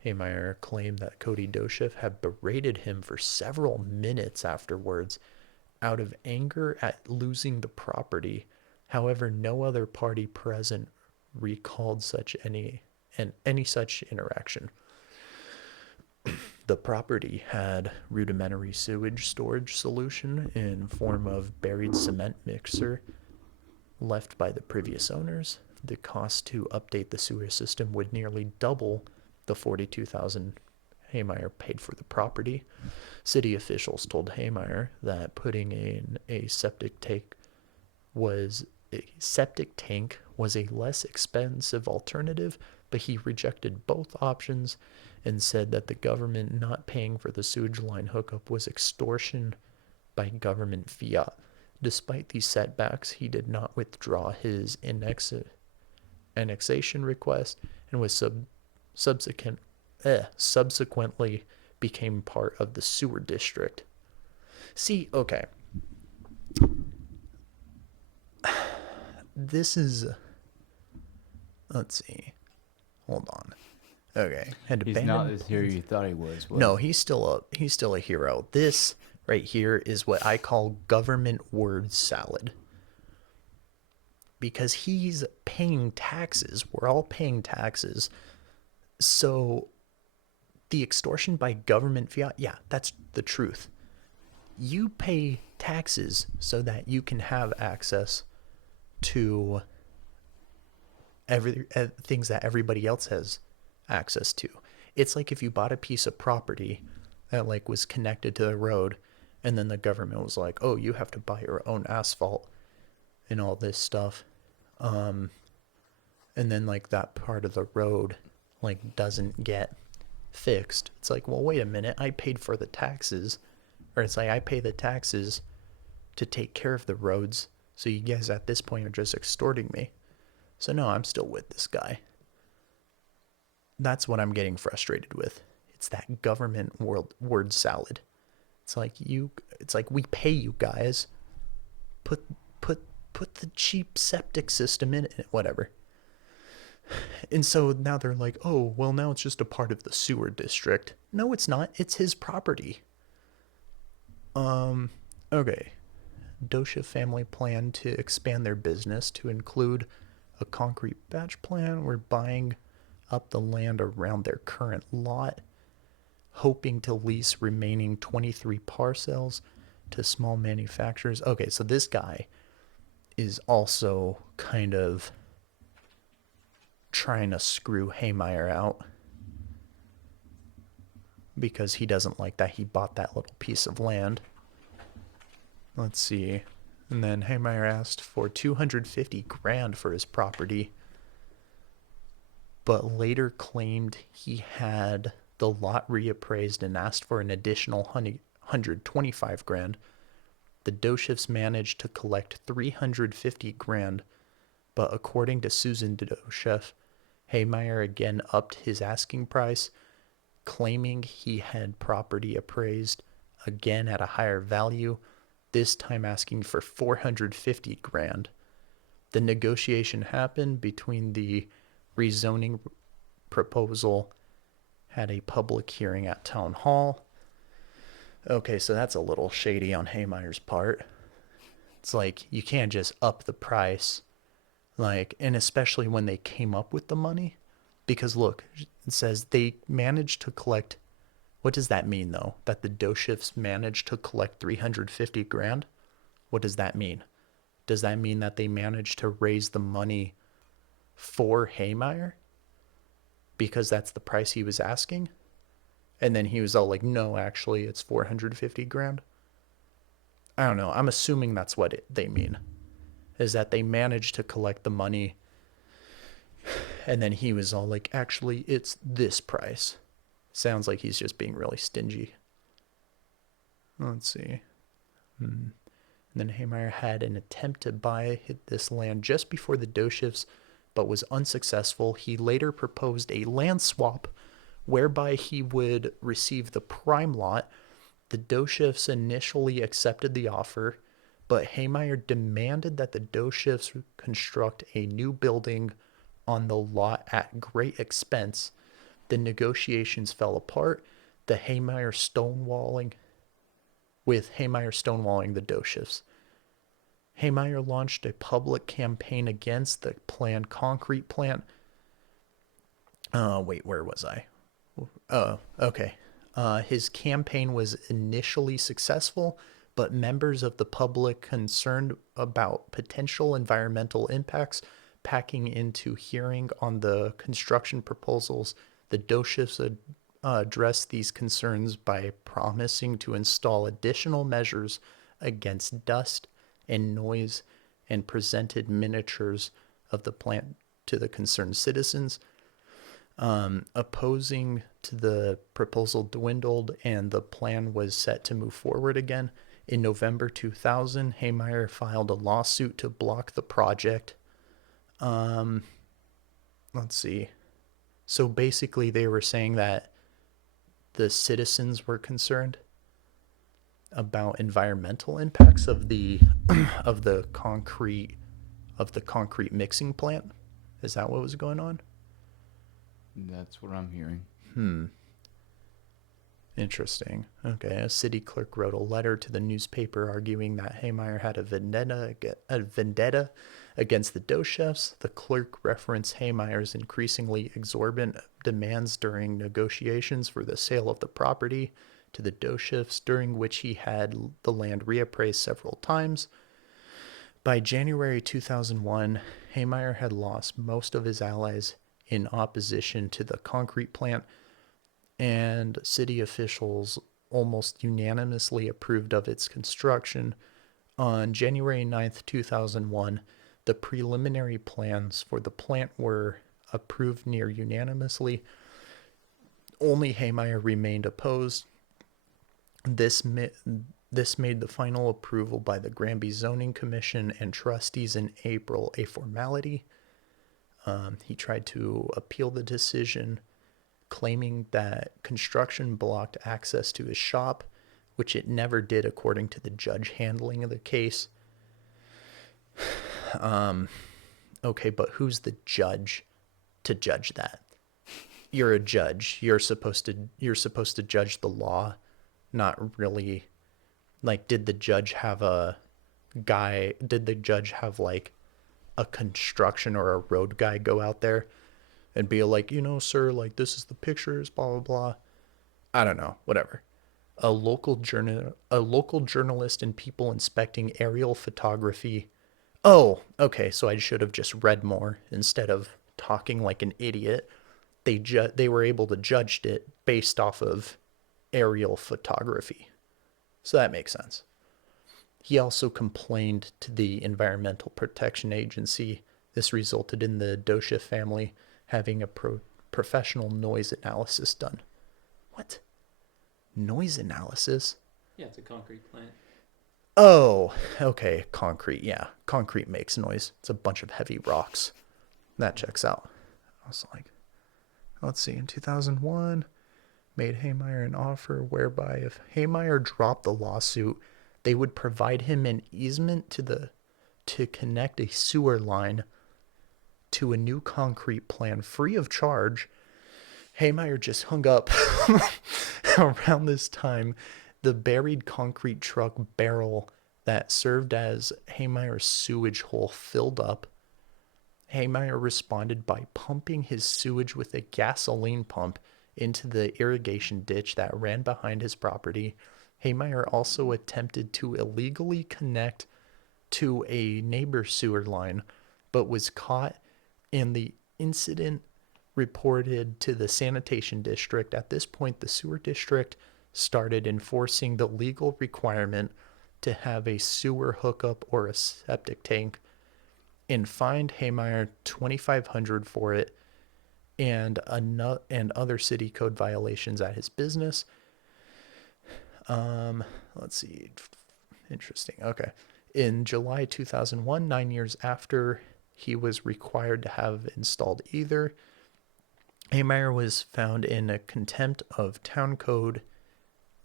Haymeyer claimed that Cody Doshev had berated him for several minutes afterwards out of anger at losing the property. However, no other party present recalled any such interaction. The property had rudimentary sewage storage solution in form of buried cement mixer left by the previous owners. The cost to update the sewer system would nearly double the 42,000 Haymeyer paid for the property. City officials told Haymeyer that putting in a septic tank was a less expensive alternative, but he rejected both options and said that the government not paying for the sewage line hookup was extortion by government fiat. Despite these setbacks, he did not withdraw his annexation request and was subsequently became part of the sewer district. See, okay. This is, let's see. Hold on. Okay. Had He's not abandoned as hero plans. you thought he was. No, he's still a hero. This right here is what I call government word salad. Because he's paying taxes. We're all paying taxes. So the extortion by government fiat, yeah, that's the truth. You pay taxes so that you can have access to things that everybody else has access to. It's like if you bought a piece of property that like was connected to the road, and then the government was like, "Oh, you have to buy your own asphalt and all this stuff," and then like that part of the road like doesn't get fixed. It's like, well, wait a minute, I paid for the taxes, or it's like I pay the taxes to take care of the roads, so you guys at this point are just extorting me. So no, I'm still with this guy. That's what I'm getting frustrated with. It's that government word salad. It's like we pay you guys. Put put the cheap septic system in it, whatever. And so now they're like, "Oh, well now it's just a part of the sewer district." No, it's not. It's his property. Okay. Dosha family planned to expand their business to include a concrete batch plant. We're buying up the land around their current lot, hoping to lease remaining 23 parcels to small manufacturers. Okay, so this guy is also kind of trying to screw Haymeyer out because he doesn't like that he bought that little piece of land. Let's see. And then Haymeyer asked for 250 grand for his property, but later claimed he had the lot reappraised and asked for an additional 425 grand. The Doshifts managed to collect 350 grand, but according to Susan Doshif, Haymeyer again upped his asking price, claiming he had property appraised again at a higher value, this time asking for 450 grand. The negotiation happened between the rezoning proposal, had a public hearing at town hall. Okay, so that's a little shady on Haymeyer's part. It's like you can't just up the price, like, and especially when they came up with the money, because look, it says they managed to collect. What does that mean though? That the Doshifts managed to collect 350 grand? What does that mean? Does that mean that they managed to raise the money for Haymeyer because that's the price he was asking? And then he was all like, no, actually, it's 450 grand. I don't know. I'm assuming that's what they mean, is that they managed to collect the money. And then he was all like, actually, it's this price. Sounds like he's just being really stingy. Let's see. And then Haymeyer had an attempt to buy this land just before the Doshifts, but was unsuccessful. He later proposed a land swap whereby he would receive the prime lot. The Doshifts initially accepted the offer, but Haymeyer demanded that the Doshifts construct a new building on the lot at great expense. The negotiations fell apart. With Haymeyer stonewalling the Doshifts. Haymeyer launched a public campaign against the planned concrete plant. Wait, where was I? Oh, okay. His campaign was initially successful, but members of the public concerned about potential environmental impacts packing into hearing on the construction proposals. The Doshifts addressed these concerns by promising to install additional measures against dust and noise and presented miniatures of the plant to the concerned citizens. Opposing to the proposal dwindled and the plan was set to move forward again. In November 2000, Haymeyer filed a lawsuit to block the project. Let's see. So basically they were saying that the citizens were concerned about environmental impacts of the of the concrete mixing plant. Is that what was going on? That's what I'm hearing. Interesting. Okay, a city clerk wrote a letter to the newspaper arguing that Haymeyer had a vendetta against the Doshifts. The clerk referenced Haymeyer's increasingly exorbitant demands during negotiations for the sale of the property to the Doshifts, during which he had the land reappraised several times. By January 2001, Haymeyer had lost most of his allies in opposition to the concrete plant, and city officials almost unanimously approved of its construction. On January 9th, 2001, the preliminary plans for the plant were approved near unanimously. Only Haymeyer remained opposed. This made the final approval by the Granby Zoning Commission and trustees in April a formality. He tried to appeal the decision, claiming that construction blocked access to his shop, which it never did according to the judge handling of the case. Okay, but who's the judge to judge that? You're a judge. You're supposed to judge the law, not really. Like, did the judge have like a construction or a road guy go out there and be like, sir, like, this is the pictures, blah blah blah? I don't know, whatever. A local journalist and people inspecting aerial photography. Oh, okay, so I should have just read more instead of talking like an idiot. They were able to judge it based off of aerial photography. So that makes sense. He also complained to the Environmental Protection Agency. This resulted in the Dosha family having a professional noise analysis done. What? Noise analysis? Yeah, it's a concrete plant. Oh, okay, concrete. Yeah, concrete makes noise. It's a bunch of heavy rocks. That checks out. I was like, let's see, in 2001, made Haymeyer an offer whereby if Haymeyer dropped the lawsuit, they would provide him an easement to connect a sewer line to a new concrete plan free of charge. Haymeyer just hung up. Around this time, the buried concrete truck barrel that served as Haymeyer's sewage hole filled up. Haymeyer responded by pumping his sewage with a gasoline pump into the irrigation ditch that ran behind his property. Haymeyer also attempted to illegally connect to a neighbor's sewer line, but was caught, and the incident reported to the sanitation district. At this point, the sewer district started enforcing the legal requirement to have a sewer hookup or a septic tank and fined Haymeyer $2,500 for it and other city code violations at his business. Let's see. Interesting. Okay. In July 2001, 9 years after he was required to have installed either, Haymeyer was found in a contempt of town code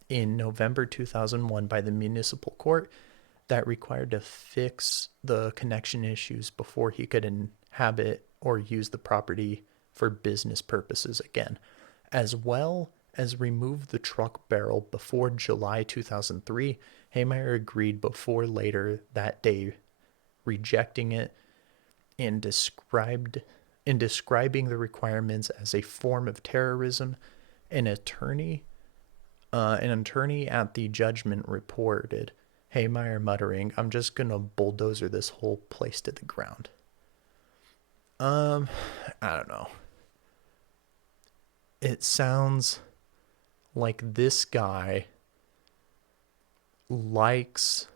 in November 2001 by the municipal court that required to fix the connection issues before he could inhabit or use the property for business purposes again, as well as remove the truck barrel before July 2003. Haymeyer agreed before later that day, rejecting it and describing the requirements as a form of terrorism. An attorney at the judgment reported Haymeyer muttering, "I'm just gonna bulldozer this whole place to the ground." I don't know. It sounds like this guy likes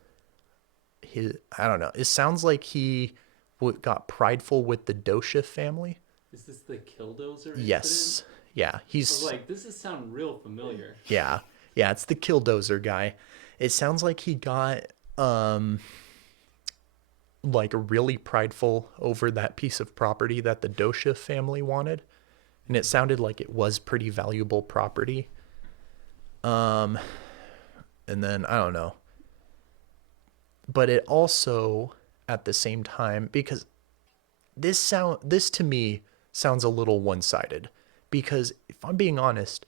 his. I don't know. It sounds like he got prideful with the Dosha family. Is this the Killdozer incident? Yes. Yeah. I was He's. like, this is sound real familiar. Yeah. Yeah. It's the Killdozer guy. It sounds like he got like really prideful over that piece of property that the Dosha family wanted, and it sounded like it was pretty valuable property. And then I don't know, but it also at the same time, because this to me sounds a little one-sided, because if I'm being honest,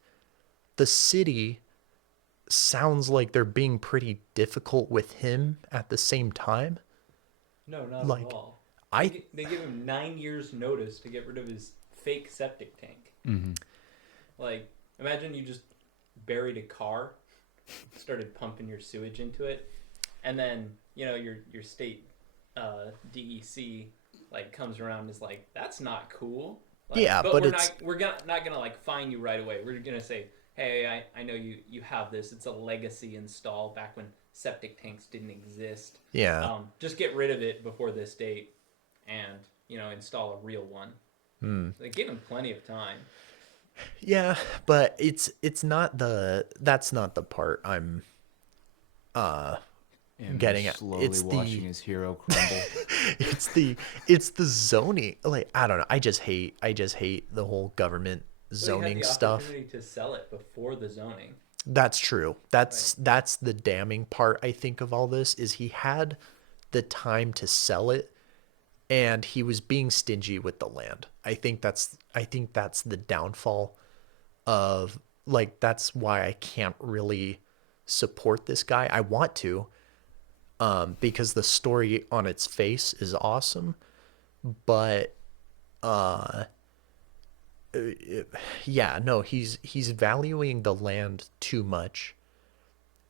the city sounds like they're being pretty difficult with him at the same time. No, not Like, at all. I They give him 9 years notice to get rid of his fake septic tank. Mm-hmm. Like, imagine you just buried a car, started pumping your sewage into it, and then your state DEC like comes around and is like, that's not cool. Like, Yeah, but it's we're not gonna like fine you right away. We're gonna say, hey, I know you have this. It's a legacy install back when septic tanks didn't exist. yeah. Just get rid of it before this date, and install a real one. So they gave him plenty of time. Yeah, but it's not that's not the part I'm And getting we're at. slowly It's watching the his hero crumble. it's the zoning. Like, I don't know. I just hate the whole government But he zoning had the stuff. opportunity to sell it before the zoning. That's true. That's the damning part, I think, of all this, is he had the time to sell it and he was being stingy with the land. I think that's the downfall of, like, that's why I can't really support this guy. I want to, because the story on its face is awesome, but yeah, no, he's valuing the land too much,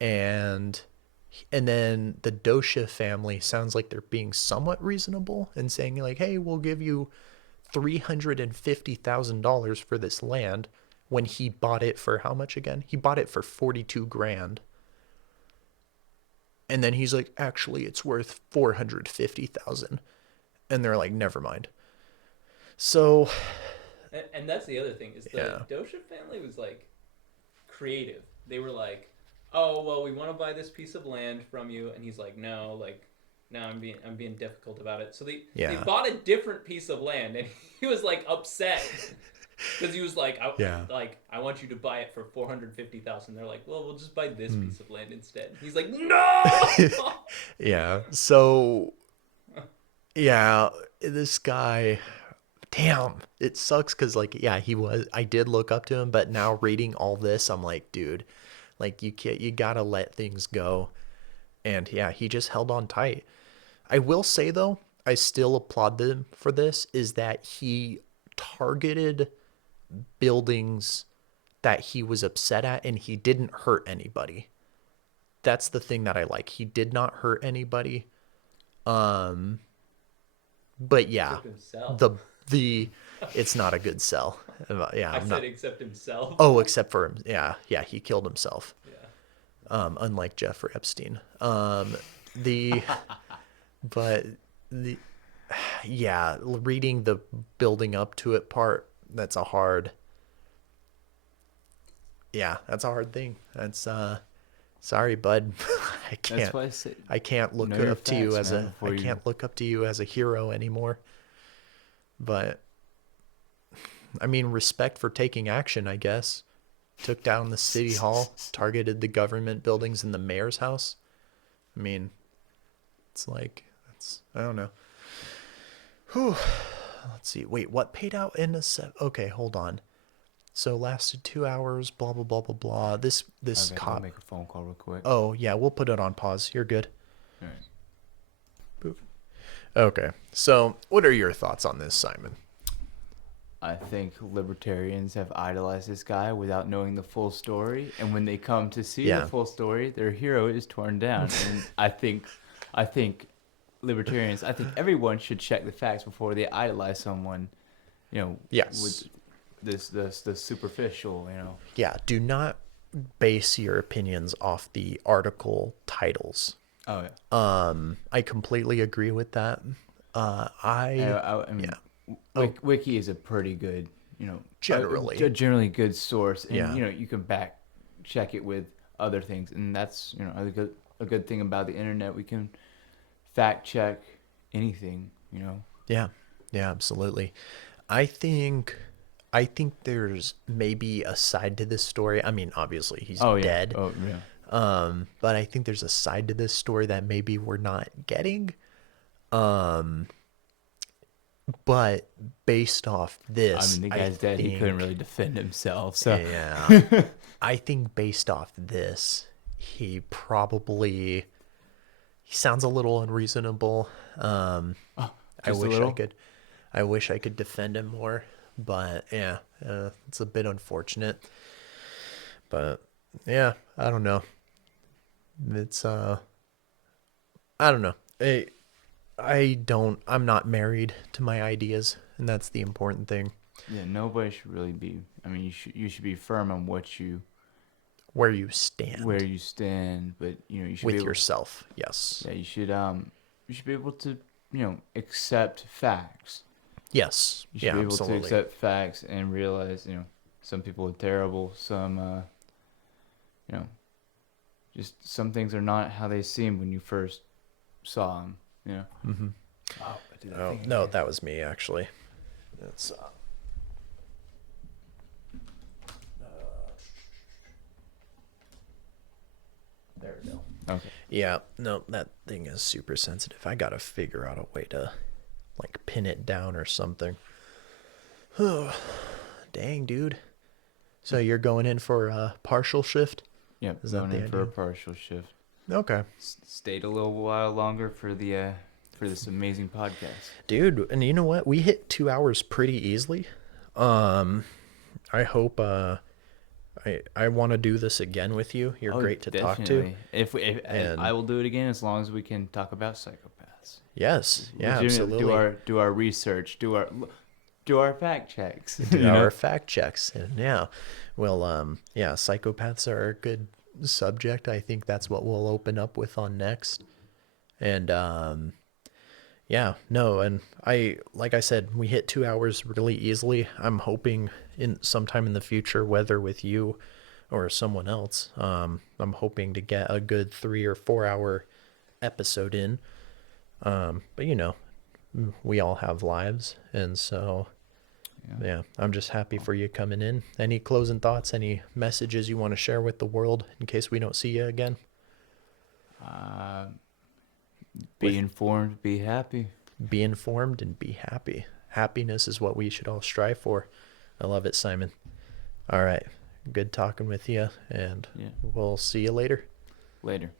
and then the Dosha family sounds like they're being somewhat reasonable and saying like, hey, we'll give you $350,000 for this land, when he bought it for how much again? He bought it for 42 grand. And then he's like, actually, it's worth 450,000. And they're like, never mind. So, And that's the other thing is the Yeah. Dosha family was like creative. They were like, oh well, we want to buy this piece of land from you, and he's like, no, like, no, I'm being difficult about it. So they Yeah. bought a different piece of land, and he was like upset because he was like, Yeah. I want you to buy it for 450,000. They're like, well, we'll just buy this Hmm. piece of land instead. He's like, no. Yeah. So, yeah, this guy, damn, it sucks because, like, yeah, I did look up to him, but now reading all this, I'm like, dude, like, you gotta let things go. And yeah, he just held on tight. I will say, though, I still applaud them for this, is that he targeted buildings that he was upset at and he didn't hurt anybody. That's the thing that I like. He did not hurt anybody. Um, but yeah, Except himself. the it's not a good sell. Yeah, I I'm said not. except himself. Oh, except for him. Yeah, yeah, he killed himself. Yeah. Unlike Jeffrey Epstein. The but the yeah, reading the building up to it part, that's a hard. Yeah, that's a hard thing. That's sorry, bud. I That's can't. why I say I can't look know your up to you facts, as man, a. I before you. can't look up to you as a hero anymore. But I mean, respect for taking action, I guess. Took down the city hall, targeted the government buildings and the mayor's house. I mean, it's like, I don't know. Whew. Let's see. Wait, what paid out in a set? Okay, hold on. So lasted 2 hours, blah, blah, blah, blah, blah. This Okay, I'll cop. make a phone call real quick. Oh, yeah, we'll put it on pause. You're good. All right. Boop. Okay. So, what are your thoughts on this, Simon? I think libertarians have idolized this guy without knowing the full story, and when they come to see Yeah. the full story, their hero is torn down. And I think libertarians, I think everyone should check the facts before they idolize someone. You know, Yes. with the superficial. You know. Yeah, do not base your opinions off the article titles. Oh yeah. I completely agree with that. I mean, yeah. Wiki is a pretty good, Generally. a generally good source, and Yeah. you can back check it with other things, and that's a good thing about the internet. We can fact check anything. Yeah. Yeah, absolutely. I think I think there's maybe a side to this story. I mean, obviously he's Oh yeah. dead. Oh yeah. But I think there's a side to this story that maybe we're not getting. Um, but based off I this, mean, the guy's dead. He couldn't really defend himself. So Yeah. I think based off this, he sounds a little unreasonable. I just a wish I little? could defend him more, but yeah, it's a bit unfortunate. But yeah, I don't know. It's I don't know. I'm not married to my ideas, and that's the important thing. yeah, nobody should really be. I mean, you should be firm on Where you stand where you stand, but you should be with able. yourself. Yes. Yeah, you should be able to accept facts. Yes. You should Yeah, be able to absolutely. accept facts and realize some people are terrible, some just some things are not how they seemed when you first saw them. Mm-hmm. Oh, I did that Oh, thing no, again. that was me actually. It's there we go. Okay. Yeah, no, that thing is super sensitive. I gotta figure out a way to like pin it down or something. Dang, dude. So you're going in for a partial shift? Yeah, Is that going the in for a idea? partial shift. Okay. Stayed a little while longer for the for this amazing podcast. Dude, and you know what? We hit 2 hours pretty easily. Um, I hope I want to do this again with you. You're Oh, great to talk to. definitely. If And- I will do it again as long as we can talk about psychopaths. Yes. Yeah, Legitimately absolutely. Do our research. Do our fact checks. Do our fact checks. And yeah. Well, yeah, psychopaths are a good subject. I think that's what we'll open up with on next. And yeah, no, and like I said, we hit 2 hours really easily. I'm hoping in sometime in the future, whether with you or someone else. I'm hoping to get a good 3 or 4 hour episode in. But we all have lives, and so yeah, I'm just happy for you coming in. Any closing thoughts? Any messages you want to share with the world in case we don't see you again? Be informed, be happy. Be informed and be happy. Happiness is what we should all strive for. I love it, Simon. All right. Good talking with you, and Yeah. we'll see you later. Later.